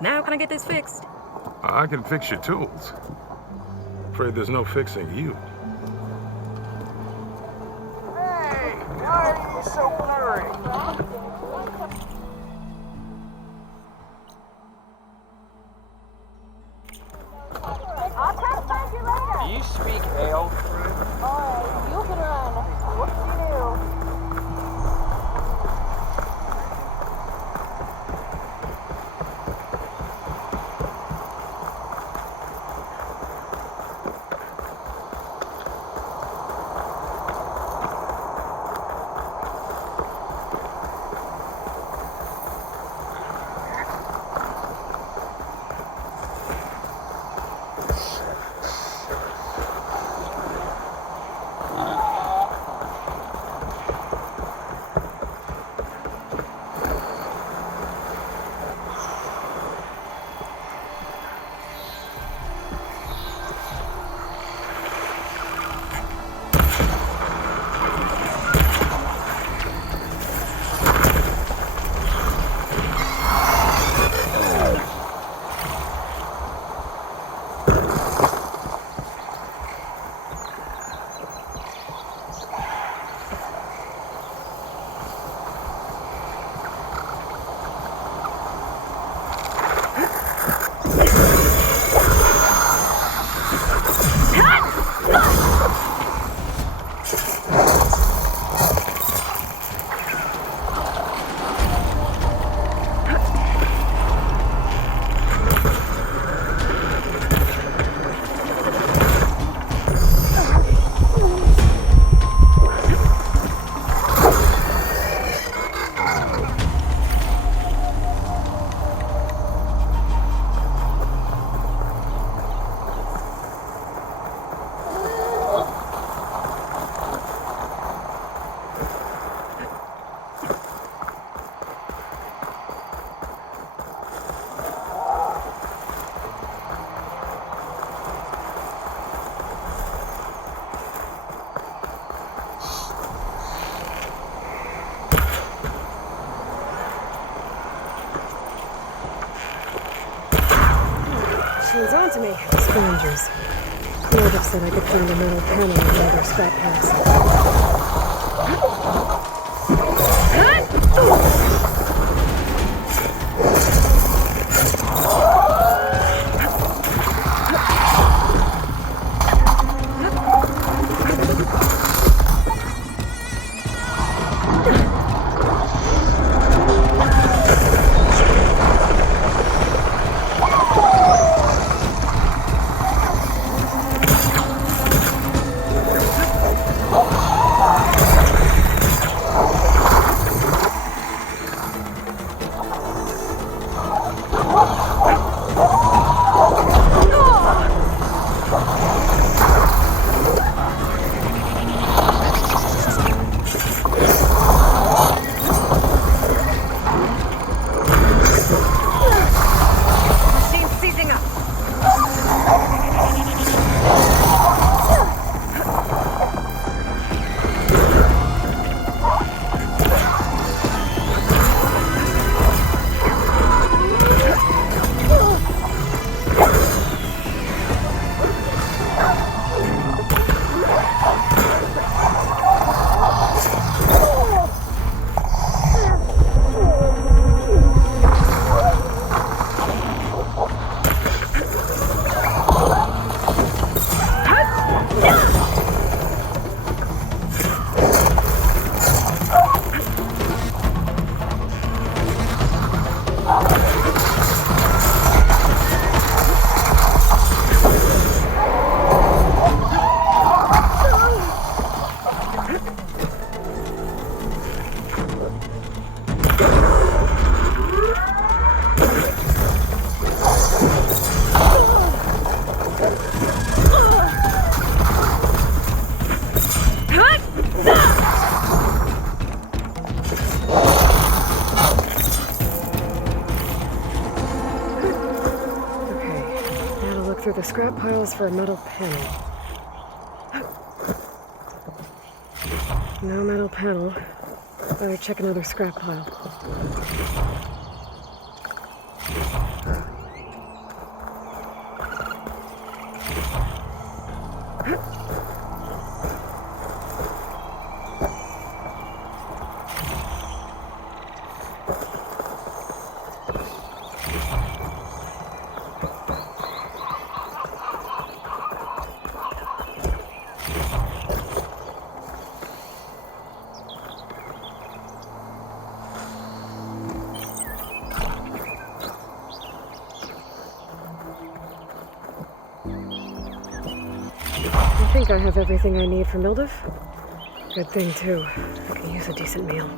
Now can I get this fixed? I can fix your tools. Afraid there's no fixing you. Hey! Why are you so blurry? I'll try to find you later. Do you speak ale? Alright, you can run. Whoop-de-doo. on to me. Scavengers. Milduff said I could find a metal panel and other scrap piles. Through the scrap piles for a metal panel. No metal panel. Better check another scrap pile. I think I have everything I need for Milduff. Good thing, too. I can use a decent meal.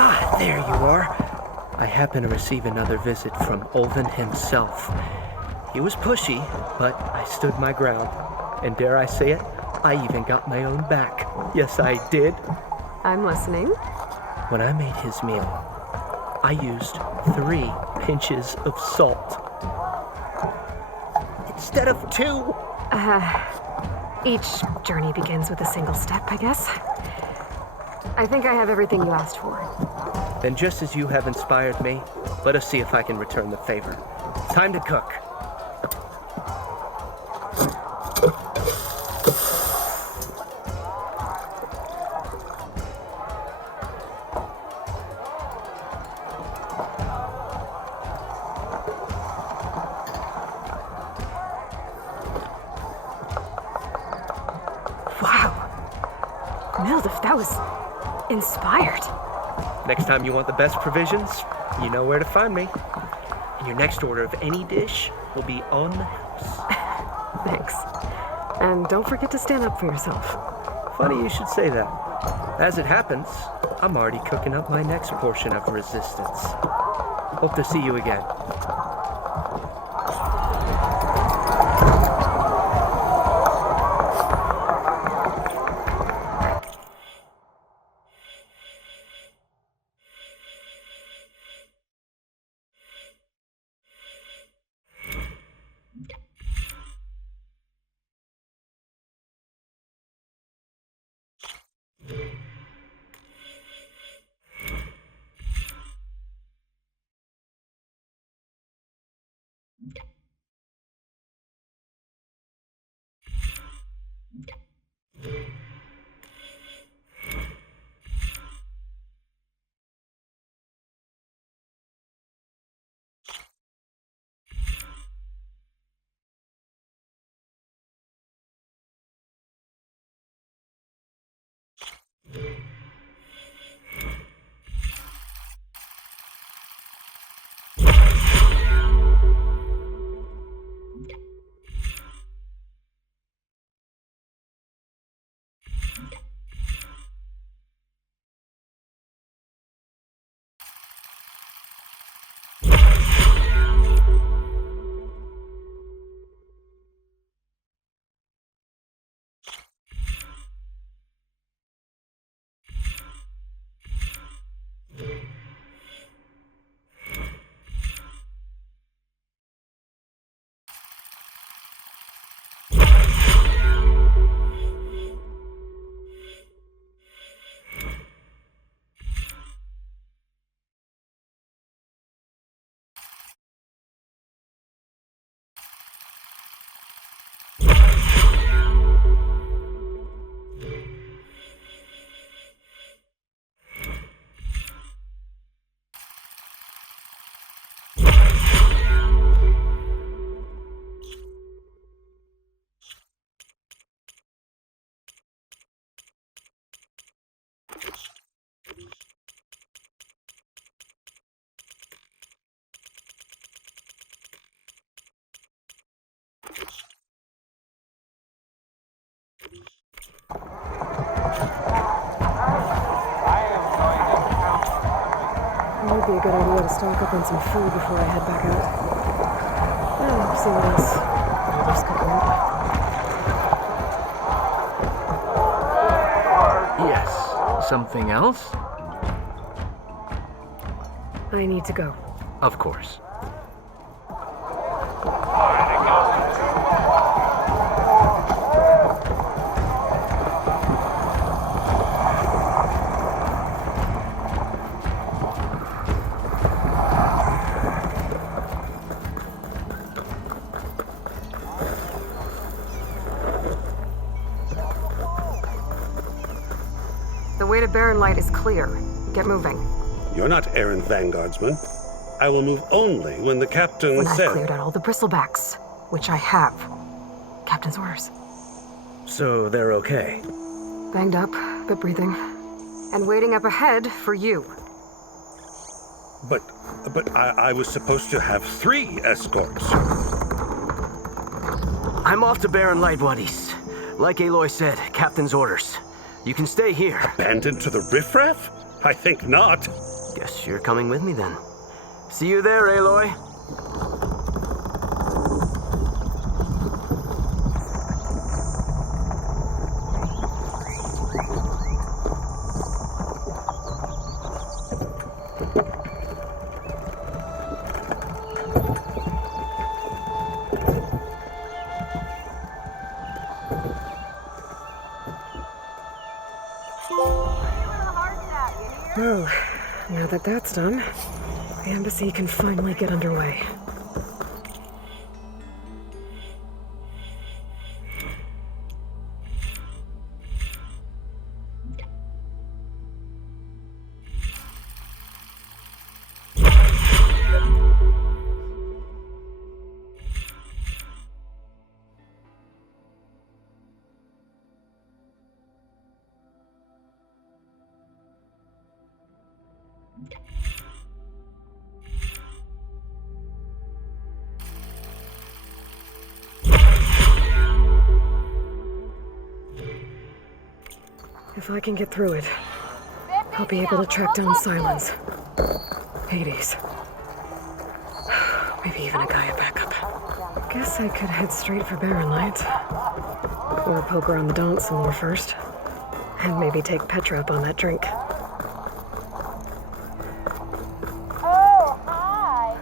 Ah, there you are. I happen to receive another visit from Olvin himself. He was pushy, but I stood my ground. And dare I say it, I even got my own back. Yes, I did. I'm listening. When I made his meal, I used 3 pinches of salt. Instead of 2. Each journey begins with a single step, I guess. I think I have everything you asked for. Then just as you have inspired me, let us see if I can return the favor. Time to cook. Milduff, that was inspired. Next time you want the best provisions, you know where to find me. And your next order of any dish will be on the house. Thanks. And don't forget to stand up for yourself. Funny you should say that. As it happens, I'm already cooking up my next portion of resistance. Hope to see you again. It would be a good idea to stock up on some food before I head back out. Oh, see what else Milduff's cooking up. Yes. Something else? I need to go. Of course. The way to Barren Light is clear. Get moving. You're not errant vanguardsman. I will move only when the captain When says... I've cleared out all the bristlebacks, which I have. Captain's orders. So they're okay? Banged up, but breathing. And waiting up ahead for you. But I was supposed to have 3 escorts. I'm off to Barren Light, Wadis. Like Aloy said, Captain's orders. You can stay here. Abandoned to the riffraff? I think not. Guess you're coming with me then. See you there, Aloy. that that's done, the embassy can finally get underway. If I can get through it, I'll be able to track down Silence, Hades, maybe even a Gaia backup. Guess I could head straight for Barren Light, or poke around the Daunt some more first, and maybe take Petra up on that drink. Oh, hi.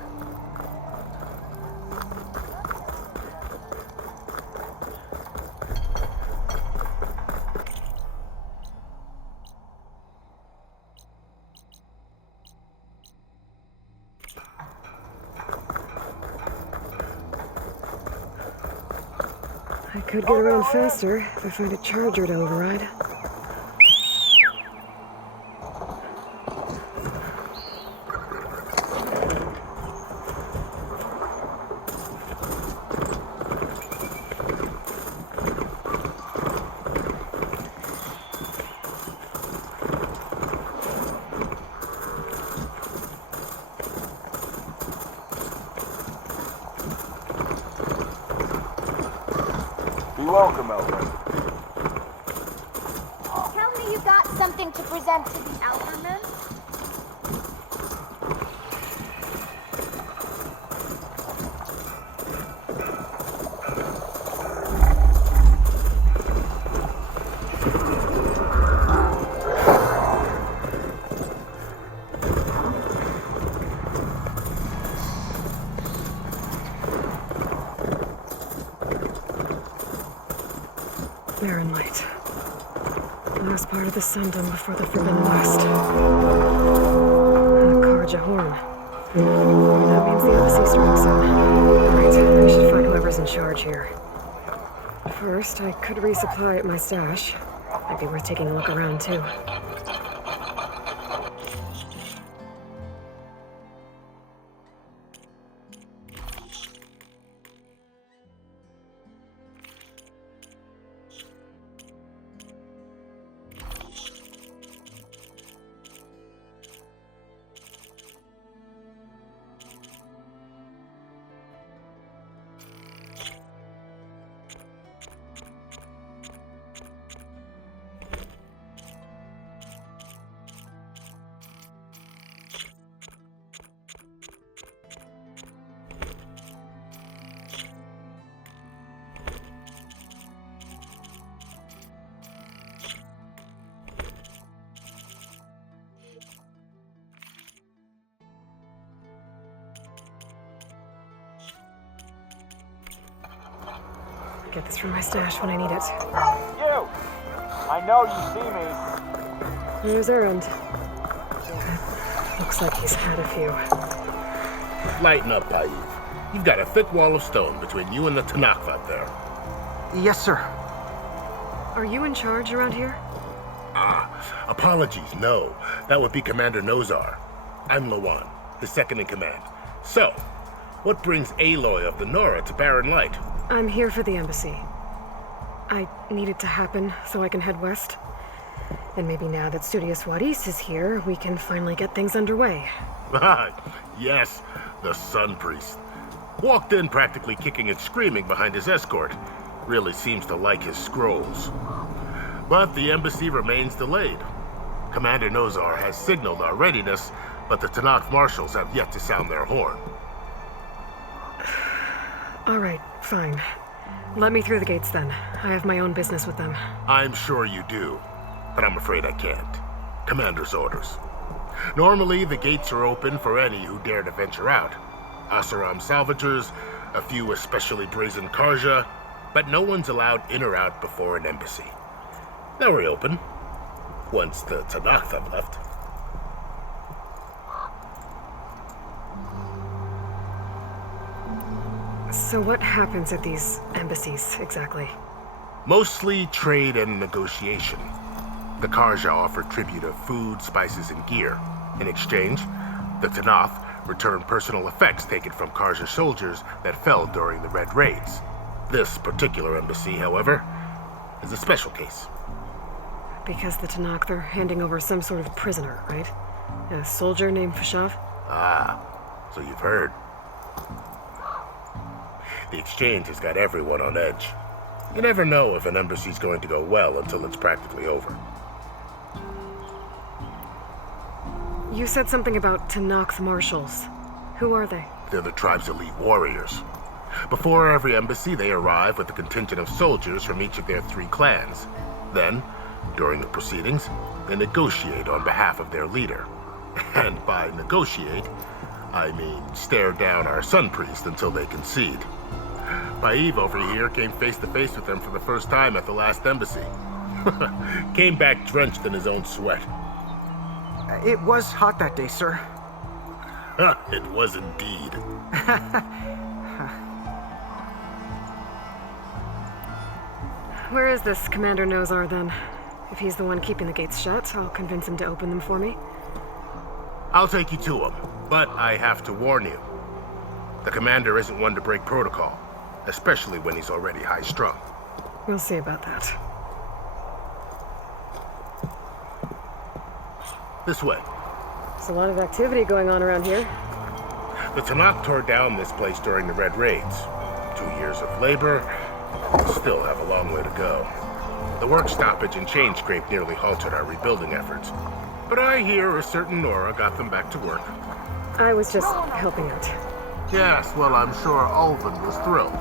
I could get around faster if I find a charger to override. Welcome, Elvin. Tell me you got something to present to the Alderman? Barren Light. Last part of the Sundom before the Forbidden West. Karja Horn. That means the embassy starting soon. Right, I should find whoever's in charge here. First, I could resupply at my stash. Might be worth taking a look around, too. Get this from my stash when I need it. You! I know you see me. There's Errand. Looks like he's had a few. Lighten up, Payiv. You've got a thick wall of stone between you and the Tanakh out there. Yes, sir. Are you in charge around here? Apologies, no. That would be Commander Nozar. I'm Lawan, his second in command. So, what brings Aloy of the Nora to Barren Light? I'm here for the embassy. I need it to happen so I can head west. And maybe now that Studious Wadis is here, we can finally get things underway. Yes, the Sun Priest. Walked in practically kicking and screaming behind his escort. Really seems to like his scrolls. But the embassy remains delayed. Commander Nozar has signaled our readiness, but the Tanakh marshals have yet to sound their horn. All right, fine. Let me through the gates then. I have my own business with them. I'm sure you do, but I'm afraid I can't. Commander's orders. Normally, the gates are open for any who dare to venture out. Asaram salvagers, a few especially brazen Karja, but no one's allowed in or out before an embassy. They'll reopen, once the Tanakh have left. So what happens at these embassies, exactly? Mostly trade and negotiation. The Karja offer tribute of food, spices, and gear. In exchange, the Tanath return personal effects taken from Karja soldiers that fell during the Red Raids. This particular embassy, however, is a special case. Because the Tanakh, they're handing over some sort of prisoner, right? A soldier named Fashav? Ah, so you've heard. The exchange has got everyone on edge. You never know if an embassy's going to go well until it's practically over. You said something about Tanakh's marshals. Who are they? They're the tribe's elite warriors. Before every embassy, they arrive with a contingent of soldiers from each of their 3 clans. Then, during the proceedings, they negotiate on behalf of their leader. And by negotiate, I mean stare down our sun priest until they concede. Paiv over here came face to face with them for the first time at the last embassy. Came back drenched in his own sweat. It was hot that day, sir. It was indeed. Where is this Commander Nozar, then? If he's the one keeping the gates shut, I'll convince him to open them for me. I'll take you to him, but I have to warn you. The commander isn't one to break protocol, especially when he's already high-strung. We'll see about that. This way. There's a lot of activity going on around here. The Tanakh tore down this place during the Red Raids. 2 years of labor, still have a long way to go. The work stoppage and Chainscrape nearly halted our rebuilding efforts. But I hear a certain Nora got them back to work. I was just helping out. Yes, well, I'm sure Ulven was thrilled.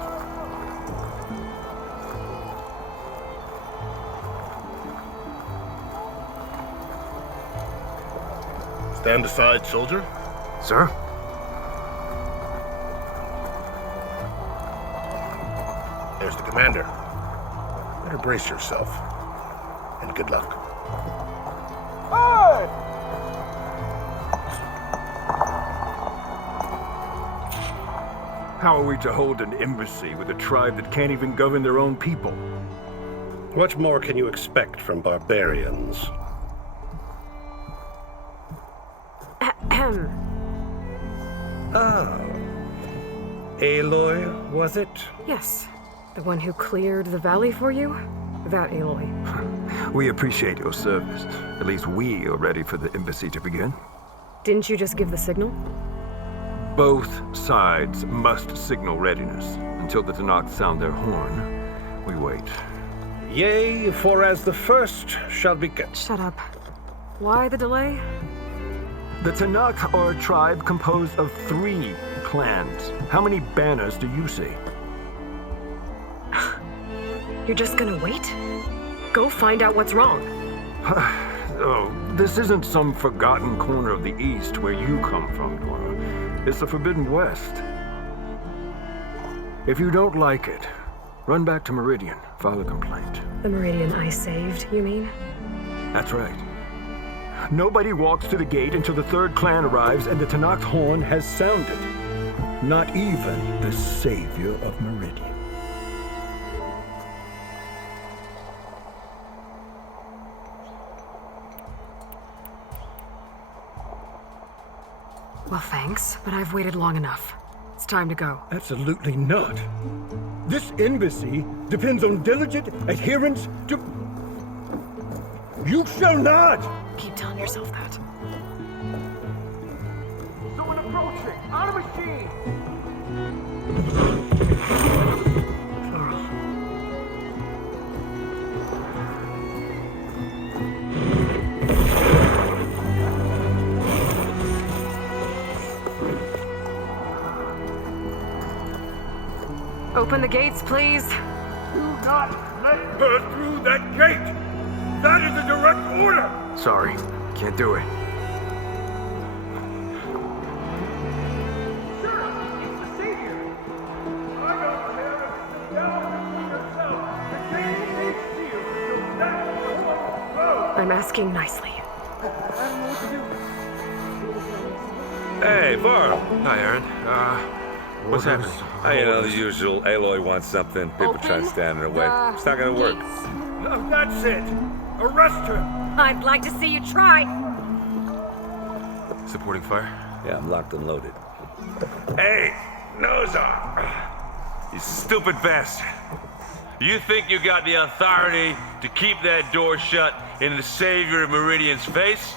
Stand aside, soldier. Sir? There's the commander. Better brace yourself. And good luck. Hey! How are we to hold an embassy with a tribe that can't even govern their own people? What more can you expect from barbarians? Oh. Aloy, was it? Yes. The one who cleared the valley for you? That Aloy. We appreciate your service. At least we are ready for the embassy to begin. Didn't you just give the signal? Both sides must signal readiness. Until the Tanakh sound their horn, we wait. Yea, for as the first shall be kept. Shut up. Why the delay? The Tanakh are a tribe composed of 3 clans. How many banners do you see? You're just gonna wait? Go find out what's wrong. Oh, this isn't some forgotten corner of the East where you come from, Nora. It's the Forbidden West. If you don't like it, run back to Meridian, file a complaint. The Meridian I saved, you mean? That's right. Nobody walks to the gate until the 3rd clan arrives and the Tanakh's horn has sounded. Not even the savior of Meridian. Well, thanks, but I've waited long enough. It's time to go. Absolutely not. This embassy depends on diligent adherence to... You shall not! Keep telling yourself that. Someone approaching! On a machine! Open the gates, please. Do not let her through that gate! That is a direct order! Sorry, can't do it. I'm asking nicely. Hey, Barren. Hi, Aaron. What's happening? You know, the usual. Aloy wants something. People try to stand in her way. It's not gonna work. No, that's it. Arrest her. I'd like to see you try. Supporting fire? Yeah, I'm locked and loaded. Hey, Noza! You stupid bastard. You think you got the authority to keep that door shut in the Savior of Meridian's face?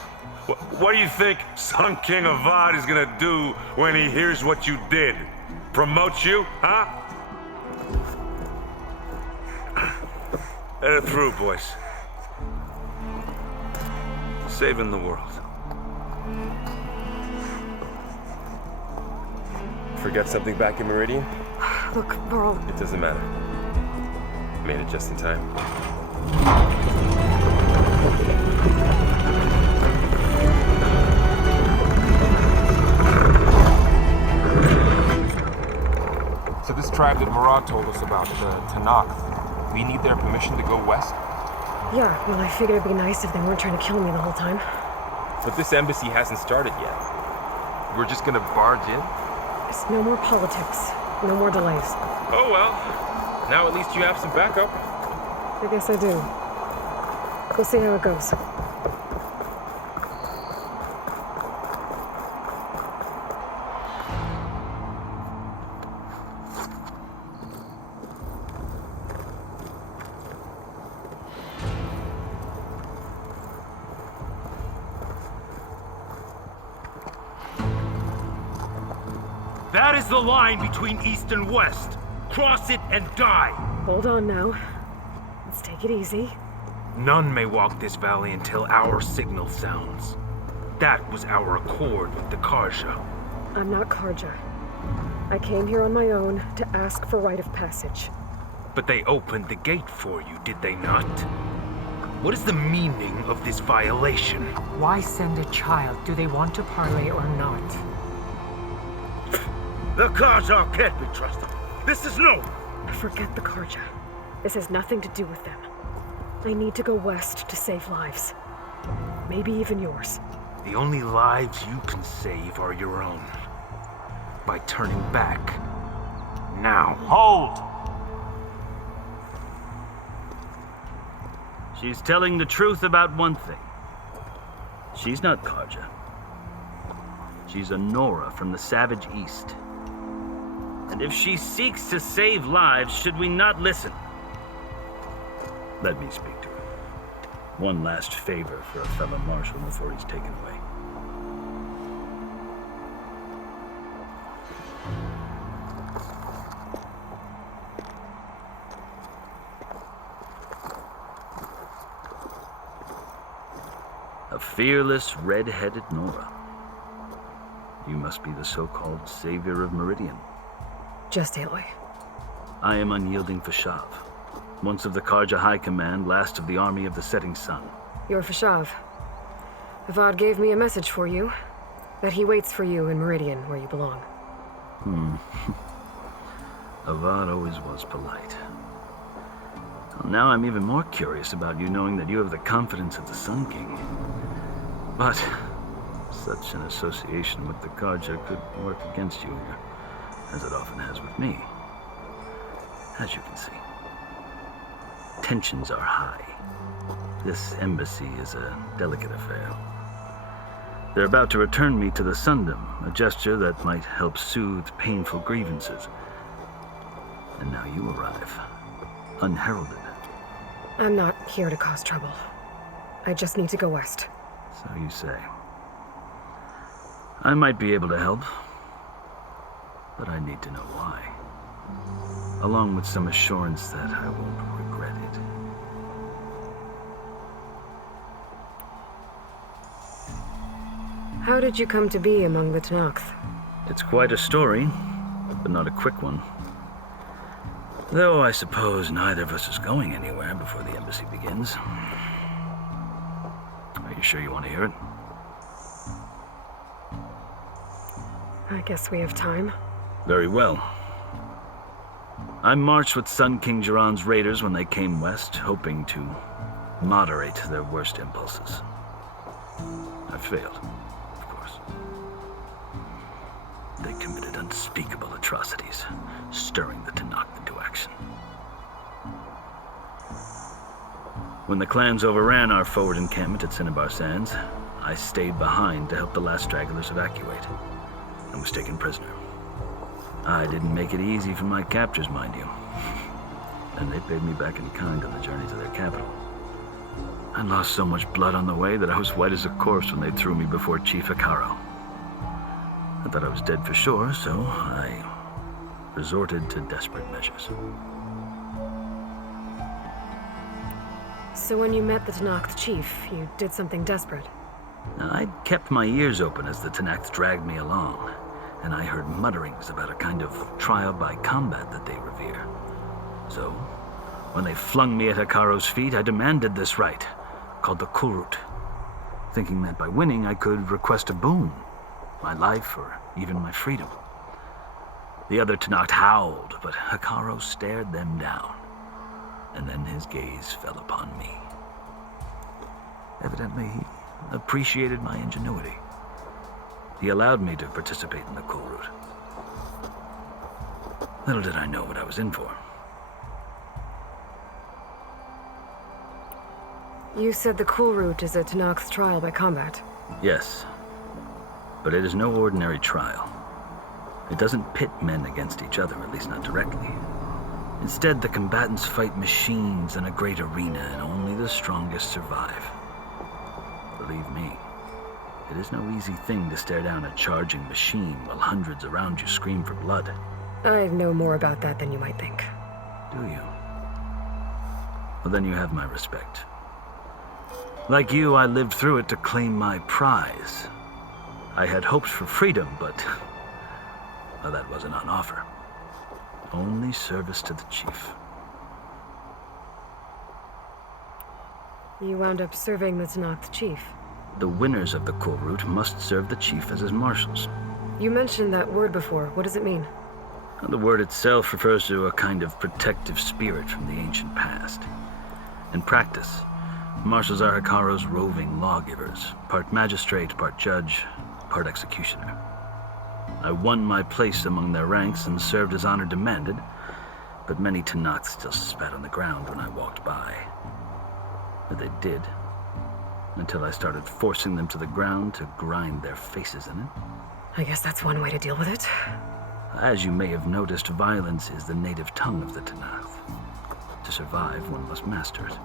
What do you think Sun King Avad is gonna do when he hears what you did? Promote you, huh? Let her through, boys. Saving the world. Forget something back in Meridian? Look, Burl. It doesn't matter. Made it just in time. So this tribe that Murad told us about, the Tanakh, we need their permission to go west? Yeah, well, I figured it'd be nice if they weren't trying to kill me the whole time. But this embassy hasn't started yet. We're just gonna barge in? It's no more politics. No more delays. Oh well. Now at least you have some backup. I guess I do. We'll see how it goes. That is the line between East and West. Cross it and die. Hold on now. Let's take it easy. None may walk this valley until our signal sounds. That was our accord with the Karja. I'm not Karja. I came here on my own to ask for rite of passage. But they opened the gate for you, did they not? What is the meaning of this violation? Why send a child? Do they want to parley or not? The Karja can't be trusted. This is no. Forget the Karja. This has nothing to do with them. I need to go west to save lives. Maybe even yours. The only lives you can save are your own. By turning back. Now. Hold! She's telling the truth about one thing. She's not Karja. She's a Nora from the Savage East. And if she seeks to save lives, should we not listen? Let me speak to her. One last favor for a fellow marshal before he's taken away. A fearless, red-headed Nora. You must be the so-called savior of Meridian. Just Aloy. I am unyielding Fashav, once of the Karja High Command, last of the army of the setting sun. You're Fashav. Avad gave me a message for you. That he waits for you in Meridian, where you belong. Avad always was polite. Well, now I'm even more curious about you knowing that you have the confidence of the Sun King. But such an association with the Karja could work against you here, as it often has with me. As you can see, tensions are high. This embassy is a delicate affair. They're about to return me to the Sundom, a gesture that might help soothe painful grievances. And now you arrive, unheralded. I'm not here to cause trouble. I just need to go west. So you say. I might be able to help, but I need to know why. Along with some assurance that I won't regret it. How did you come to be among the Tanakh? It's quite a story, but not a quick one. Though I suppose neither of us is going anywhere before the embassy begins. Are you sure you want to hear it? I guess we have time. Very well. I marched with Sun King Jiran's raiders when they came west, hoping to moderate their worst impulses. I failed, of course. They committed a unspeakable atrocities, stirring the Tanakh into action. When the clans overran our forward encampment at Cinnabar Sands, I stayed behind to help the last stragglers evacuate, and was taken prisoner. I didn't make it easy for my captors, mind you, and they paid me back in kind on the journey to their capital. I lost so much blood on the way that I was white as a corpse when they threw me before Chief Hekaro. I thought I was dead for sure, so I resorted to desperate measures. So when you met the Tanakh chief, you did something desperate? Now, I'd kept my ears open as the Tanakh dragged me along, and I heard mutterings about a kind of trial by combat that they revere. So, when they flung me at Hekaro's feet, I demanded this rite, called the Kulrut, thinking that by winning I could request a boon, my life or even my freedom. The other Tanakh howled, but Hekaro stared them down, and then his gaze fell upon me. Evidently, he appreciated my ingenuity. He allowed me to participate in the Kulrut. Little did I know what I was in for. You said the Kulrut is a Tanakh's trial by combat. Yes, but it is no ordinary trial. It doesn't pit men against each other, at least not directly. Instead, the combatants fight machines in a great arena, and only the strongest survive. Believe me, it is no easy thing to stare down a charging machine while hundreds around you scream for blood. I know more about that than you might think. Do you? Well, then you have my respect. Like you, I lived through it to claim my prize. I had hopes for freedom, but well, that wasn't on offer. Only service to the chief. You wound up serving the Tanakh chief. The winners of the Kulrut must serve the chief as his marshals. You mentioned that word before. What does it mean? The word itself refers to a kind of protective spirit from the ancient past. In practice, marshals are Hekaro's roving lawgivers, part magistrate, part judge, part executioner. I won my place among their ranks and served as honor demanded, but many Tanakh still spat on the ground when I walked by. But they did, until I started forcing them to the ground to grind their faces in it. I guess that's one way to deal with it. As you may have noticed, violence is the native tongue of the Tanakh. To survive, one must master it.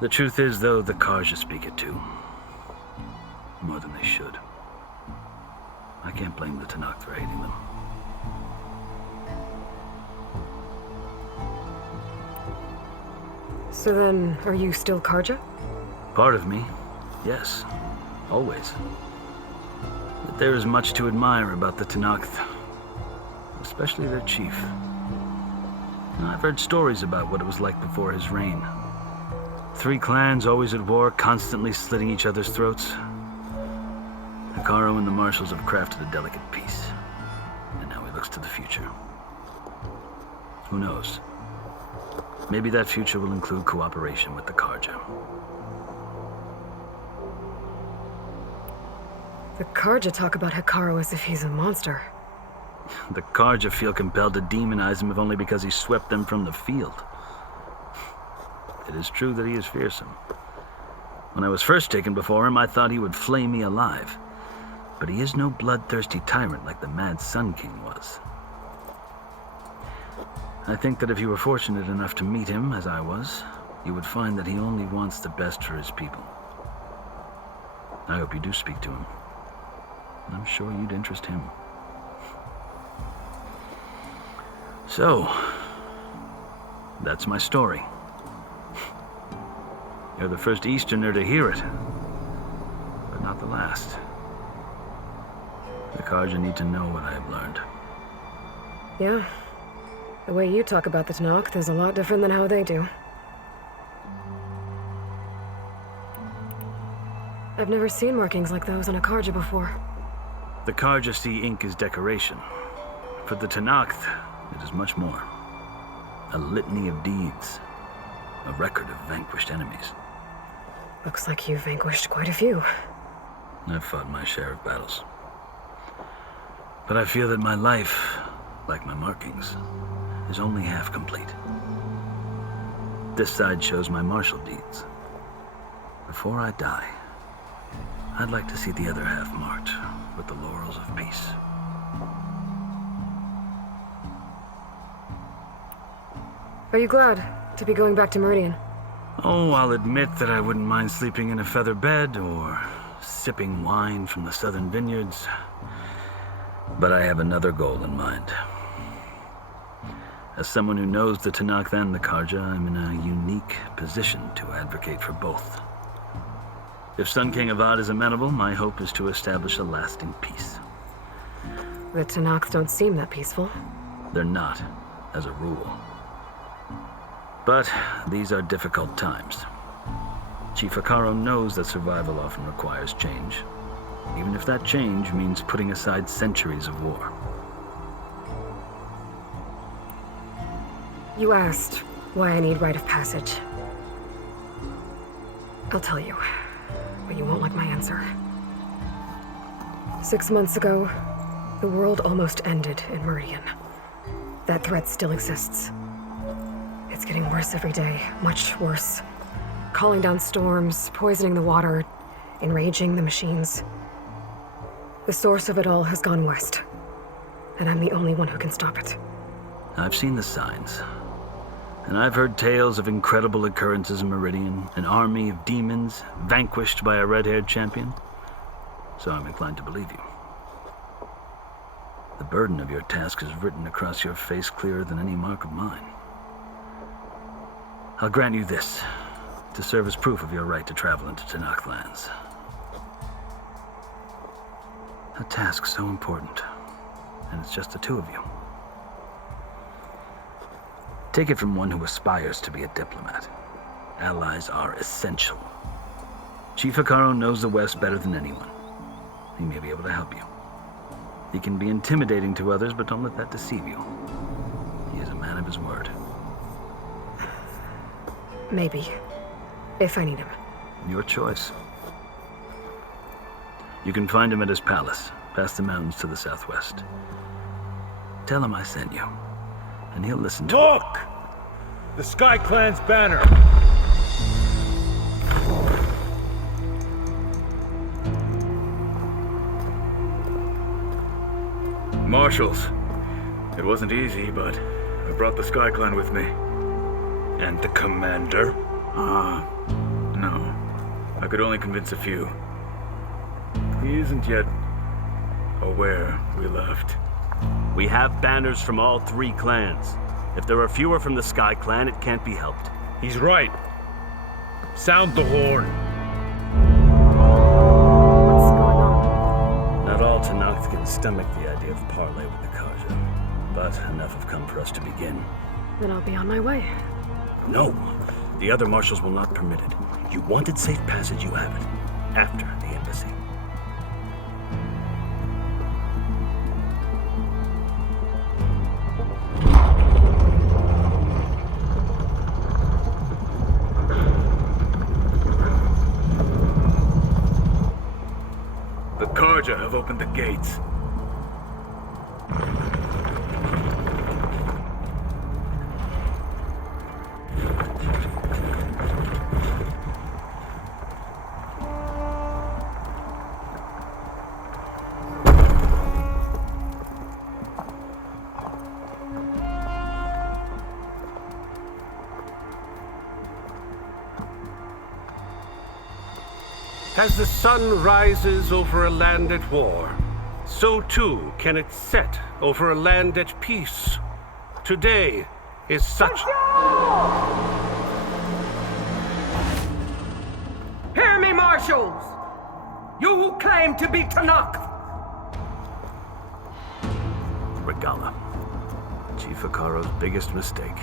The truth is, though, the Karja speak it too. More than they should. I can't blame the Tanakh for hating them. So then, are you still Karja? Part of me, yes. Always. But there is much to admire about the Tanakh, especially their chief. I've heard stories about what it was like before his reign. 3 clans always at war, constantly slitting each other's throats. Hekaro and the marshals have crafted a delicate peace, and now he looks to the future. Who knows? Maybe that future will include cooperation with the Karja. The Karja talk about Hekaro as if he's a monster. The Karja feel compelled to demonize him if only because he swept them from the field. It is true that he is fearsome. When I was first taken before him, I thought he would flay me alive. But he is no bloodthirsty tyrant like the Mad Sun King was. I think that if you were fortunate enough to meet him, as I was, you would find that he only wants the best for his people. I hope you do speak to him. I'm sure you'd interest him. So, that's my story. You're the first Easterner to hear it, but not the last. The Karja need to know what I have learned. Yeah. The way you talk about the Tanakh is a lot different than how they do. I've never seen markings like those on a Karja before. The Karja see ink as decoration. For the Tanakh, it is much more. A litany of deeds. A record of vanquished enemies. Looks like you've vanquished quite a few. I've fought my share of battles. But I feel that my life, like my markings, is only half complete. This side shows my martial deeds. Before I die, I'd like to see the other half marked with the laurels of peace. Are you glad to be going back to Meridian? Oh, I'll admit that I wouldn't mind sleeping in a feather bed or sipping wine from the southern vineyards. But I have another goal in mind. As someone who knows the Tanakh and the Karja, I'm in a unique position to advocate for both. If Sun King Avad is amenable, my hope is to establish a lasting peace. The Tanakh don't seem that peaceful. They're not, as a rule. But these are difficult times. Chief Akaro knows that survival often requires change, even if that change means putting aside centuries of war. You asked why I need rite of passage. I'll tell you, but you won't like my answer. 6 months ago, the world almost ended in Meridian. That threat still exists. It's getting worse every day, much worse. Calling down storms, poisoning the water, enraging the machines. The source of it all has gone west, and I'm the only one who can stop it. I've seen the signs, and I've heard tales of incredible occurrences in Meridian, an army of demons vanquished by a red-haired champion, so I'm inclined to believe you. The burden of your task is written across your face clearer than any mark of mine. I'll grant you this, to serve as proof of your right to travel into Tanakh lands. A task so important, and it's just the two of you. Take it from one who aspires to be a diplomat. Allies are essential. Chief Akaro knows the West better than anyone. He may be able to help you. He can be intimidating to others, but don't let that deceive you. He is a man of his word. Maybe. If I need him. Your choice. You can find him at his palace, past the mountains to the southwest. Tell him I sent you, and he'll listen to Look! The Sky Clan's banner! Marshals. It wasn't easy, but I brought the Sky Clan with me. And the commander? No. I could only convince a few. He isn't yet aware we left. We have banners from all 3 clans. If there are fewer from the Sky Clan, it can't be helped. He's right. Sound the horn. What's going on? Not all Tanakh can stomach the idea of parley with the Karja, but enough have come for us to begin. Then I'll be on my way. No, the other marshals will not permit it. You wanted safe passage, you have it. After the embassy. The Karja have opened the gates. As the sun rises over a land at war, so too can it set over a land at peace. Today is such... Hear me, marshals! You who claim to be Tanakh! Regala. Chief Akaro's biggest mistake.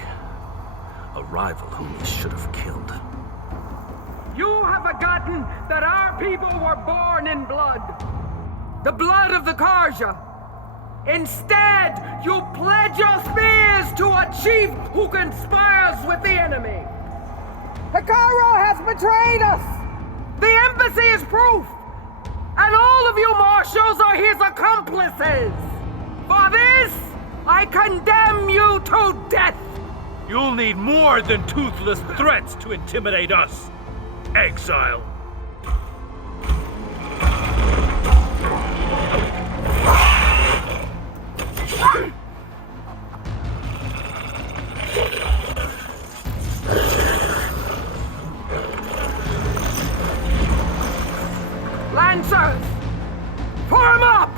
A rival whom he should have killed. You have forgotten that our people were born in blood. The blood of the Karja. Instead, you pledge your spears to a chief who conspires with the enemy. Akaro has betrayed us. The embassy is proof. And all of you marshals are his accomplices. I condemn you to death! You'll need more than toothless threats to intimidate us, exile. Lancers! Form up!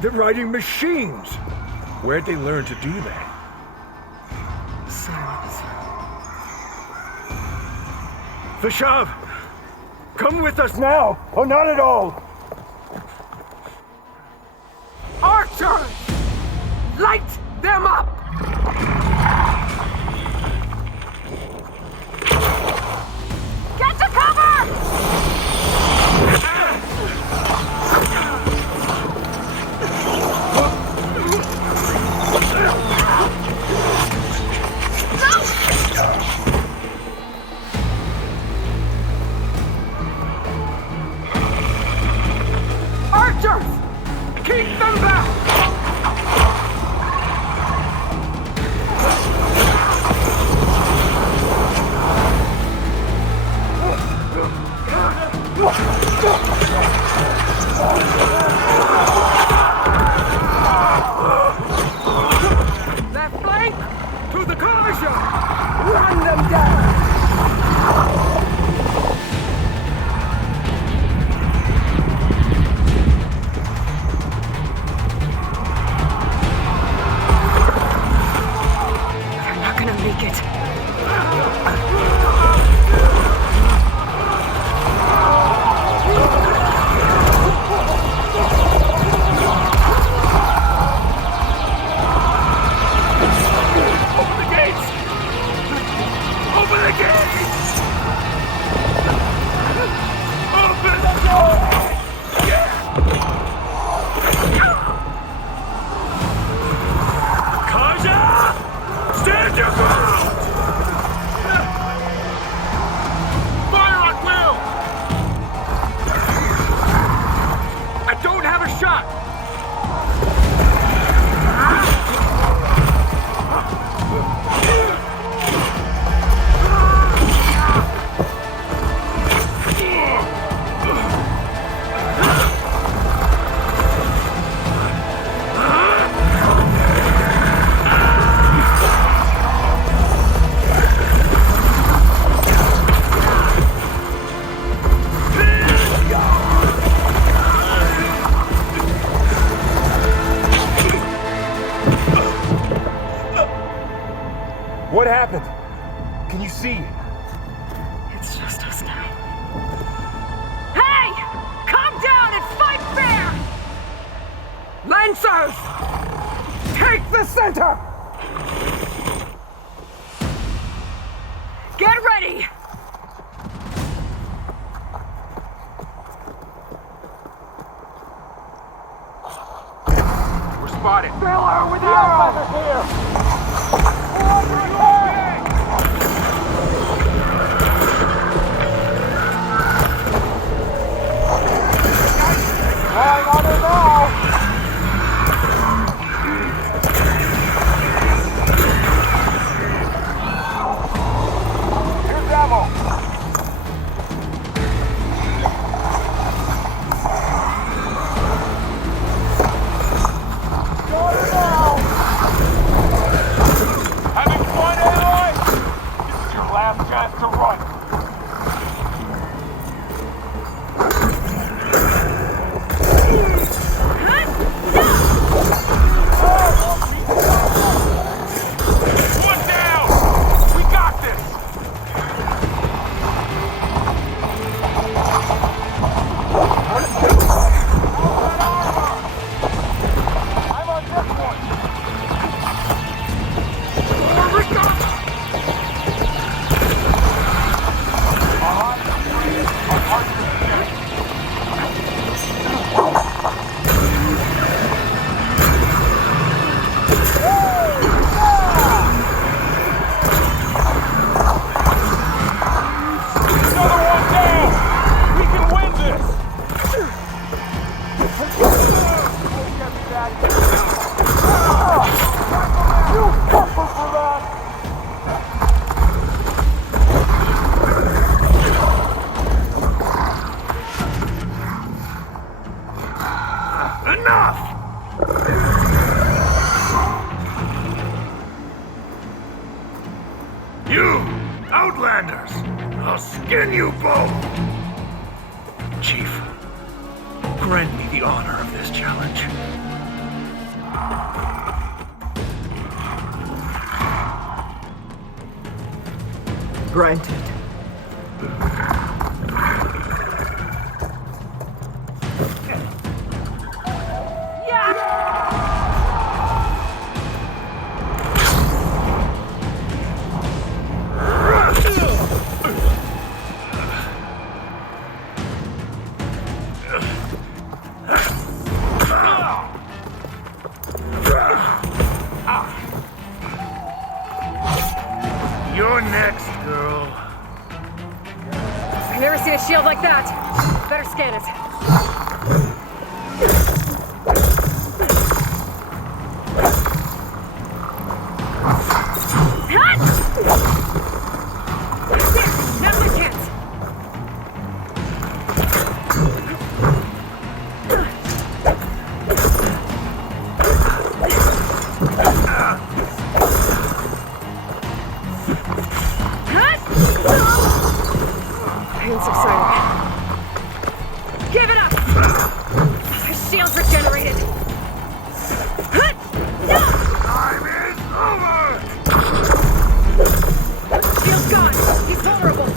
They're riding machines. Where'd they learn to do that? Silence. Fashav, come with us now, or not at all. Archers! Light them up! Get to cover! Archers! Keep them back! Left flank! To the Karja! Run them down! They're not gonna make it. Open the gates! Open the gates! Open the door! Kaja! Stand your ground! Fire on Will! I don't have a shot! What happened? Can you see? It's just us now. Hey! Calm down and fight fair! Lancers! Take the center! Get ready! We're spotted. Fill her with arrows! Here! Lying on her now! I'll skin you both! Chief, grant me the honor of this challenge. Granted. You're next, girl. I've never seen a shield like that. Better scan it. Now's your chance. Pain subsided. Give it up! My shield's regenerated. Time is over! Shield's gone. He's vulnerable.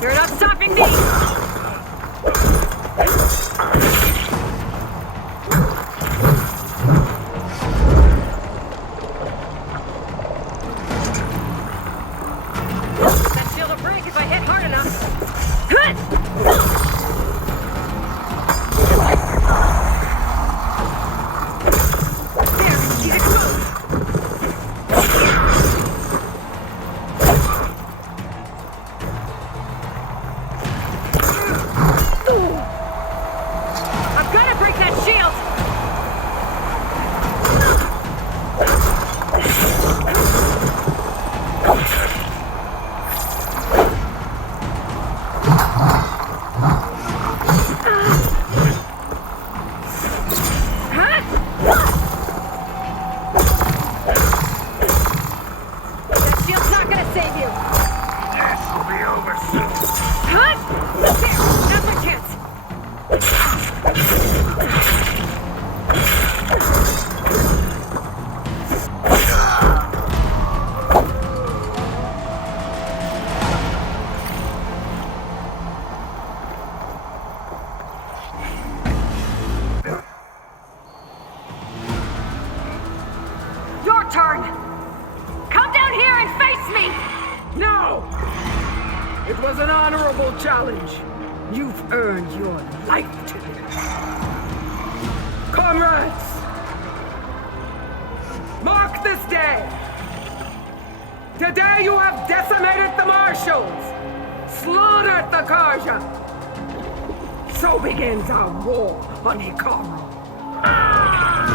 You're not stopping me! That shield will break if I hit hard enough. There, he's exposed. I've got to break that shield. That shield's not gonna save you. This'll be over soon. There, now's my chance. Your turn. Come down here and face me. No! It was an honorable challenge. You've earned your life today. Comrades! Mark this day! Today you have decimated the marshals, slaughtered the Karja. So begins our war on Hikaru.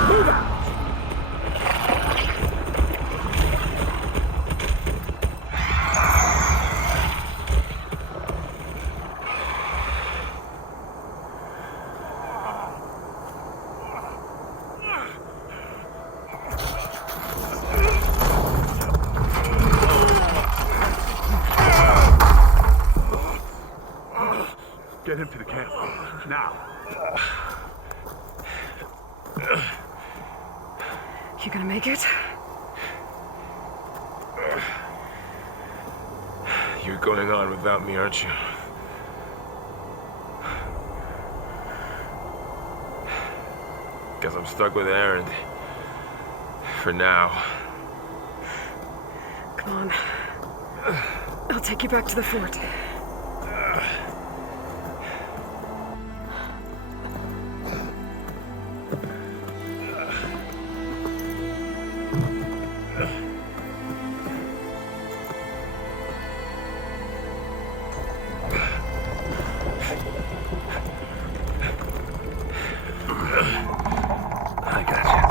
Move out! Get him to the camp. Now. You gonna make it? You're going on without me, aren't you? Guess I'm stuck with Aaron. For now. Come on. I'll take you back to the fort. I got you.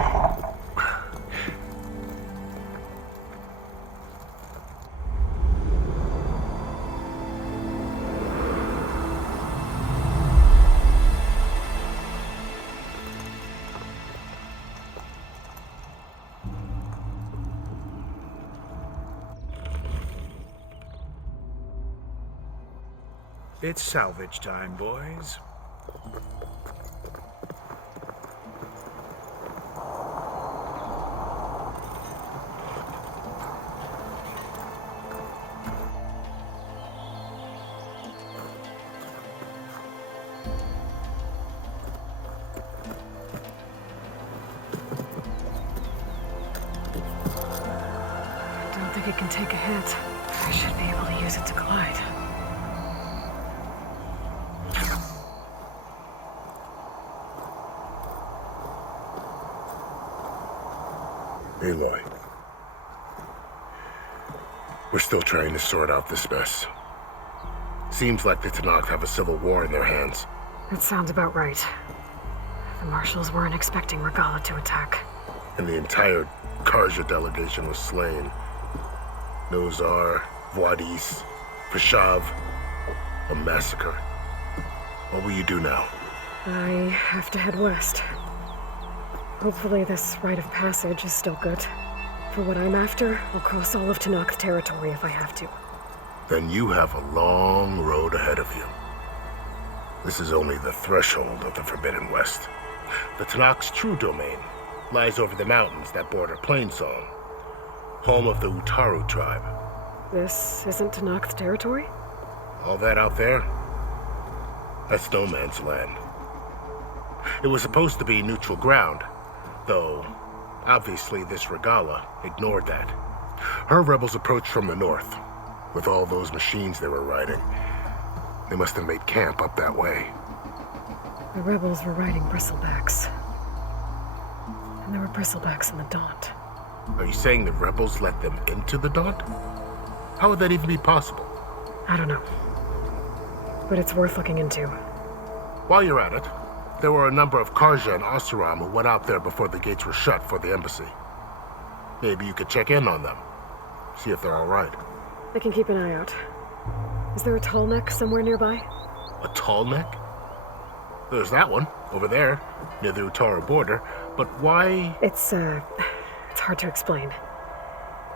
It's salvage time, boys. Don't think it can take a hit. I should be able to use it to glide. Aloy. We're still trying to sort out this mess. Seems like the Tanakh have a civil war in their hands. That sounds about right. The marshals weren't expecting Regala to attack. And the entire Karja delegation was slain. Nozar, Wadis, Fashav, a massacre. What will you do now? I have to head west. Hopefully this rite of passage is still good. For what I'm after, I'll cross all of Tanakh territory if I have to. Then you have a long road ahead of you. This is only the threshold of the Forbidden West. The Tanakh's true domain lies over the mountains that border Plainsong, home of the Utaru tribe. This isn't Tanakh territory? All that out there? That's no man's land. It was supposed to be neutral ground, though obviously this Regala ignored that. Her rebels approached from the north, with all those machines they were riding. They must have made camp up that way. The rebels were riding bristlebacks. And there were bristlebacks in the Daunt. Are you saying the rebels let them into the Daunt? How would that even be possible? I don't know. But it's worth looking into. While you're at it, there were a number of Karja and Oseram who went out there before the gates were shut for the embassy. Maybe you could check in on them. See if they're all right. I can keep an eye out. Is there a tall neck somewhere nearby? A tall neck? There's that one, over there, near the Utaru border. But why? It's hard to explain.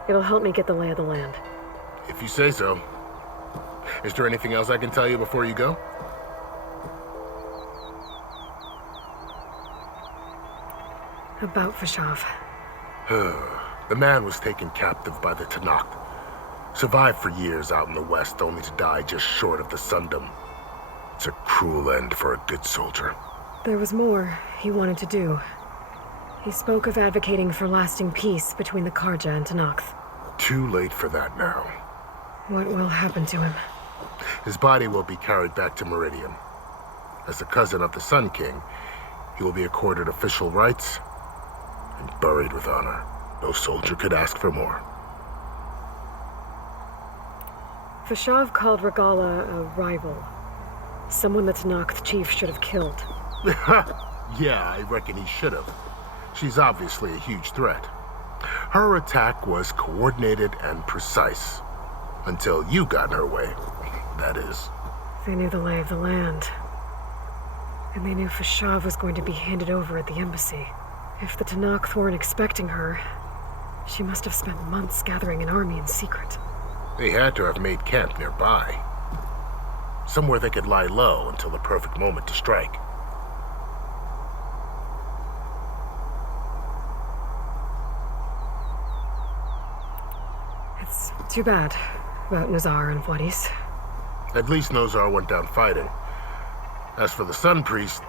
It'll help me get the lay of the land. If you say so. Is there anything else I can tell you before you go? About Fashav. The man was taken captive by the Tanakh. Survived for years out in the west, only to die just short of the Sundom. It's a cruel end for a good soldier. There was more he wanted to do. He spoke of advocating for lasting peace between the Karja and Tanakh. Too late for that now. What will happen to him? His body will be carried back to Meridian. As a cousin of the Sun King, he will be accorded official rights and buried with honor. No soldier could ask for more. Fashav called Regala a rival. Someone the Tanakh chief should have killed. Yeah, I reckon he should have. She's obviously a huge threat. Her attack was coordinated and precise. Until you got in her way, that is. They knew the lay of the land. And they knew Fashav was going to be handed over at the embassy. If the Tanakh weren't expecting her, she must have spent months gathering an army in secret. They had to have made camp nearby. Somewhere they could lie low until the perfect moment to strike. It's too bad about Nozar and Wadis. At least Nozar went down fighting. As for the Sun Priest,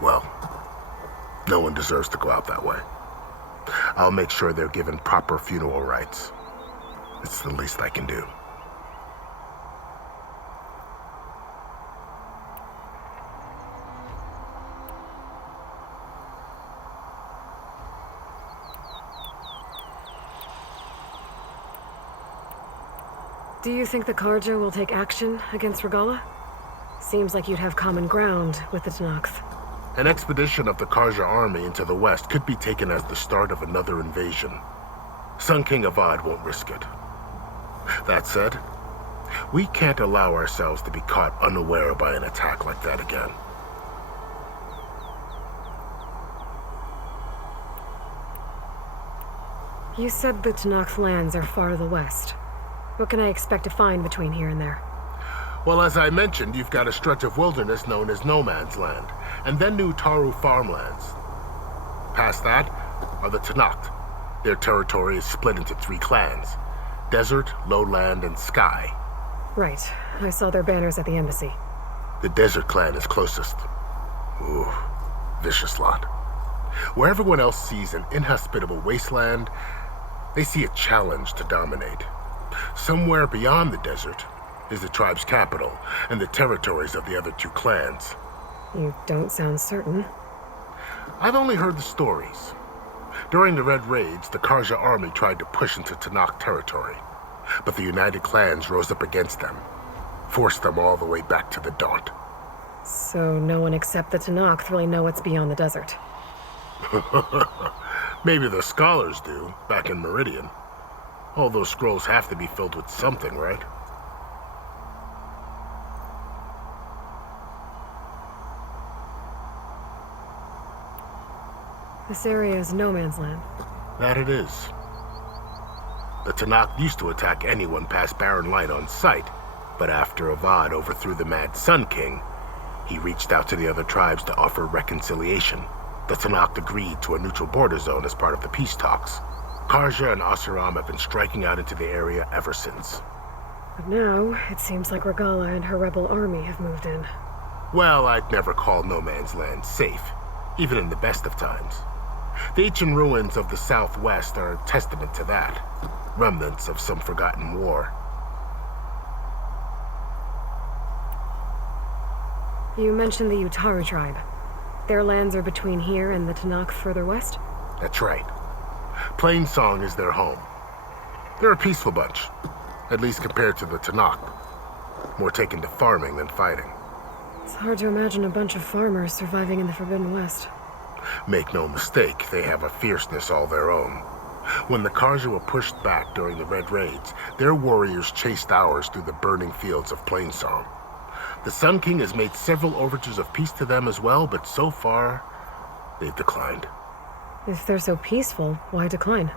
well, no one deserves to go out that way. I'll make sure they're given proper funeral rites. It's the least I can do. Do you think the Karja will take action against Regala? Seems like you'd have common ground with the Tanakh. An expedition of the Karja army into the west could be taken as the start of another invasion. Sun King Avad won't risk it. That said, we can't allow ourselves to be caught unaware by an attack like that again. You said the Tanakh lands are far to the west. What can I expect to find between here and there? Well, as I mentioned, you've got a stretch of wilderness known as No Man's Land, and then New Taru farmlands. Past that are the Tanakh. Their territory is split into 3 clans: Desert, Lowland, and Sky. Right. I saw their banners at the embassy. The Desert clan is closest. Ooh, vicious lot. Where everyone else sees an inhospitable wasteland, they see a challenge to dominate. Somewhere beyond the desert is the tribe's capital and the territories of the other 2 clans. You don't sound certain. I've only heard the stories. During the Red Raids, the Karja army tried to push into Tanakh territory, but the United Clans rose up against them, forced them all the way back to the Daunt. So no one except the Tanakh really know what's beyond the desert. Maybe the scholars do, back in Meridian. All those scrolls have to be filled with something, right? This area is no man's land. That it is. The Tanakh used to attack anyone past Barren Light on sight, but after Avad overthrew the Mad Sun King, he reached out to the other tribes to offer reconciliation. The Tanakh agreed to a neutral border zone as part of the peace talks. Karja and Asuram have been striking out into the area ever since. But now, it seems like Regala and her rebel army have moved in. Well, I'd never call No Man's Land safe, even in the best of times. The ancient ruins of the Southwest are a testament to that. Remnants of some forgotten war. You mentioned the Utaru tribe. Their lands are between here and the Tanakh further west? That's right. Plainsong is their home. They're a peaceful bunch, at least compared to the Tanakh. More taken to farming than fighting. It's hard to imagine a bunch of farmers surviving in the Forbidden West. Make no mistake, they have a fierceness all their own. When the Karja were pushed back during the Red Raids, their warriors chased ours through the burning fields of Plainsong. The Sun King has made several overtures of peace to them as well, but so far, they've declined. If they're so peaceful, why decline?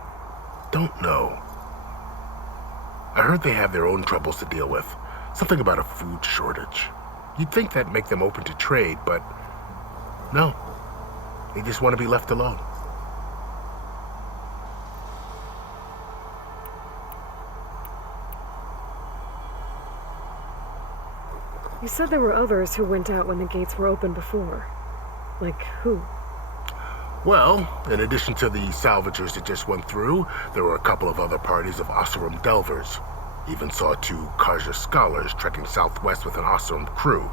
Don't know. I heard they have their own troubles to deal with. Something about a food shortage. You'd think that'd make them open to trade, but no. They just want to be left alone. You said there were others who went out when the gates were open before. Like who? Well, in addition to the salvagers that just went through, there were a couple of other parties of Asuram Delvers. Even saw 2 Karja scholars trekking southwest with an Asuram crew.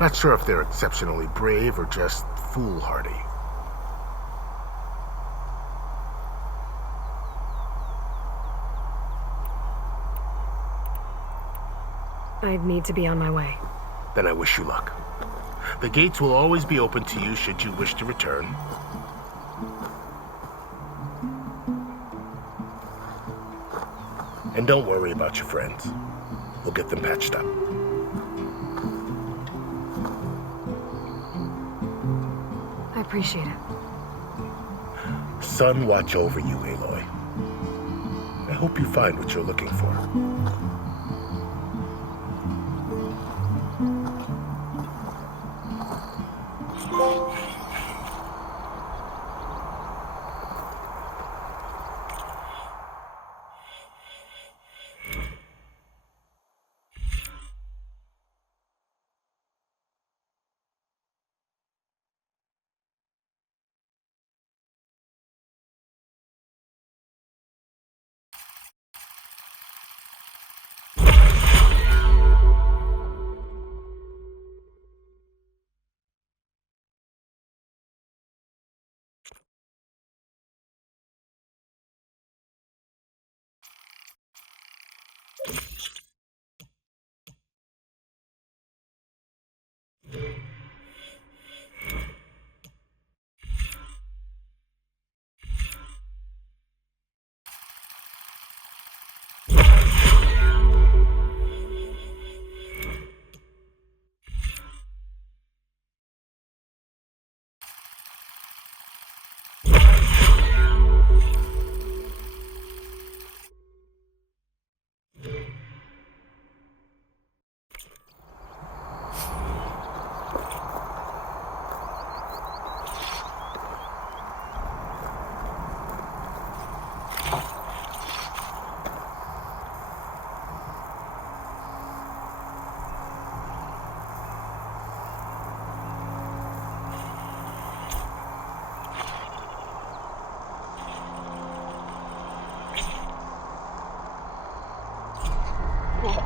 Not sure if they're exceptionally brave or just foolhardy. I'd need to be on my way. Then I wish you luck. The gates will always be open to you should you wish to return. And don't worry about your friends. We'll get them patched up. I appreciate it. Sun watch over you, Aloy. I hope you find what you're looking for.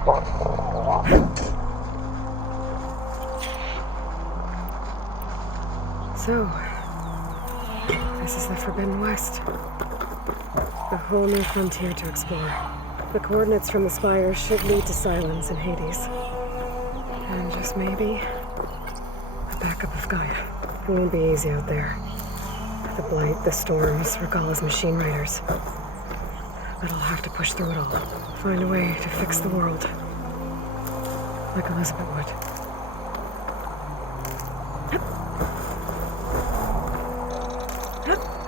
So, this is the Forbidden West. A whole new frontier to explore. The coordinates from the spires should lead to Silence in Hades. And just maybe, a backup of Gaia. It won't be easy out there. The blight, the storms, Regala's machine riders. But I'll have to push through it all. Find a way to fix the world. Like Elizabeth would.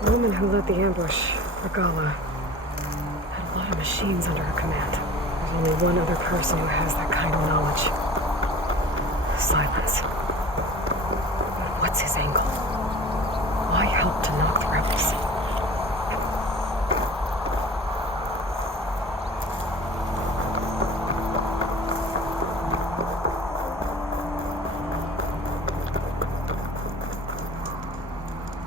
The woman who led the ambush, Regala, had a lot of machines under her command. There's only one other person who has that kind of knowledge. Silence. But what's his angle? Why help to knock the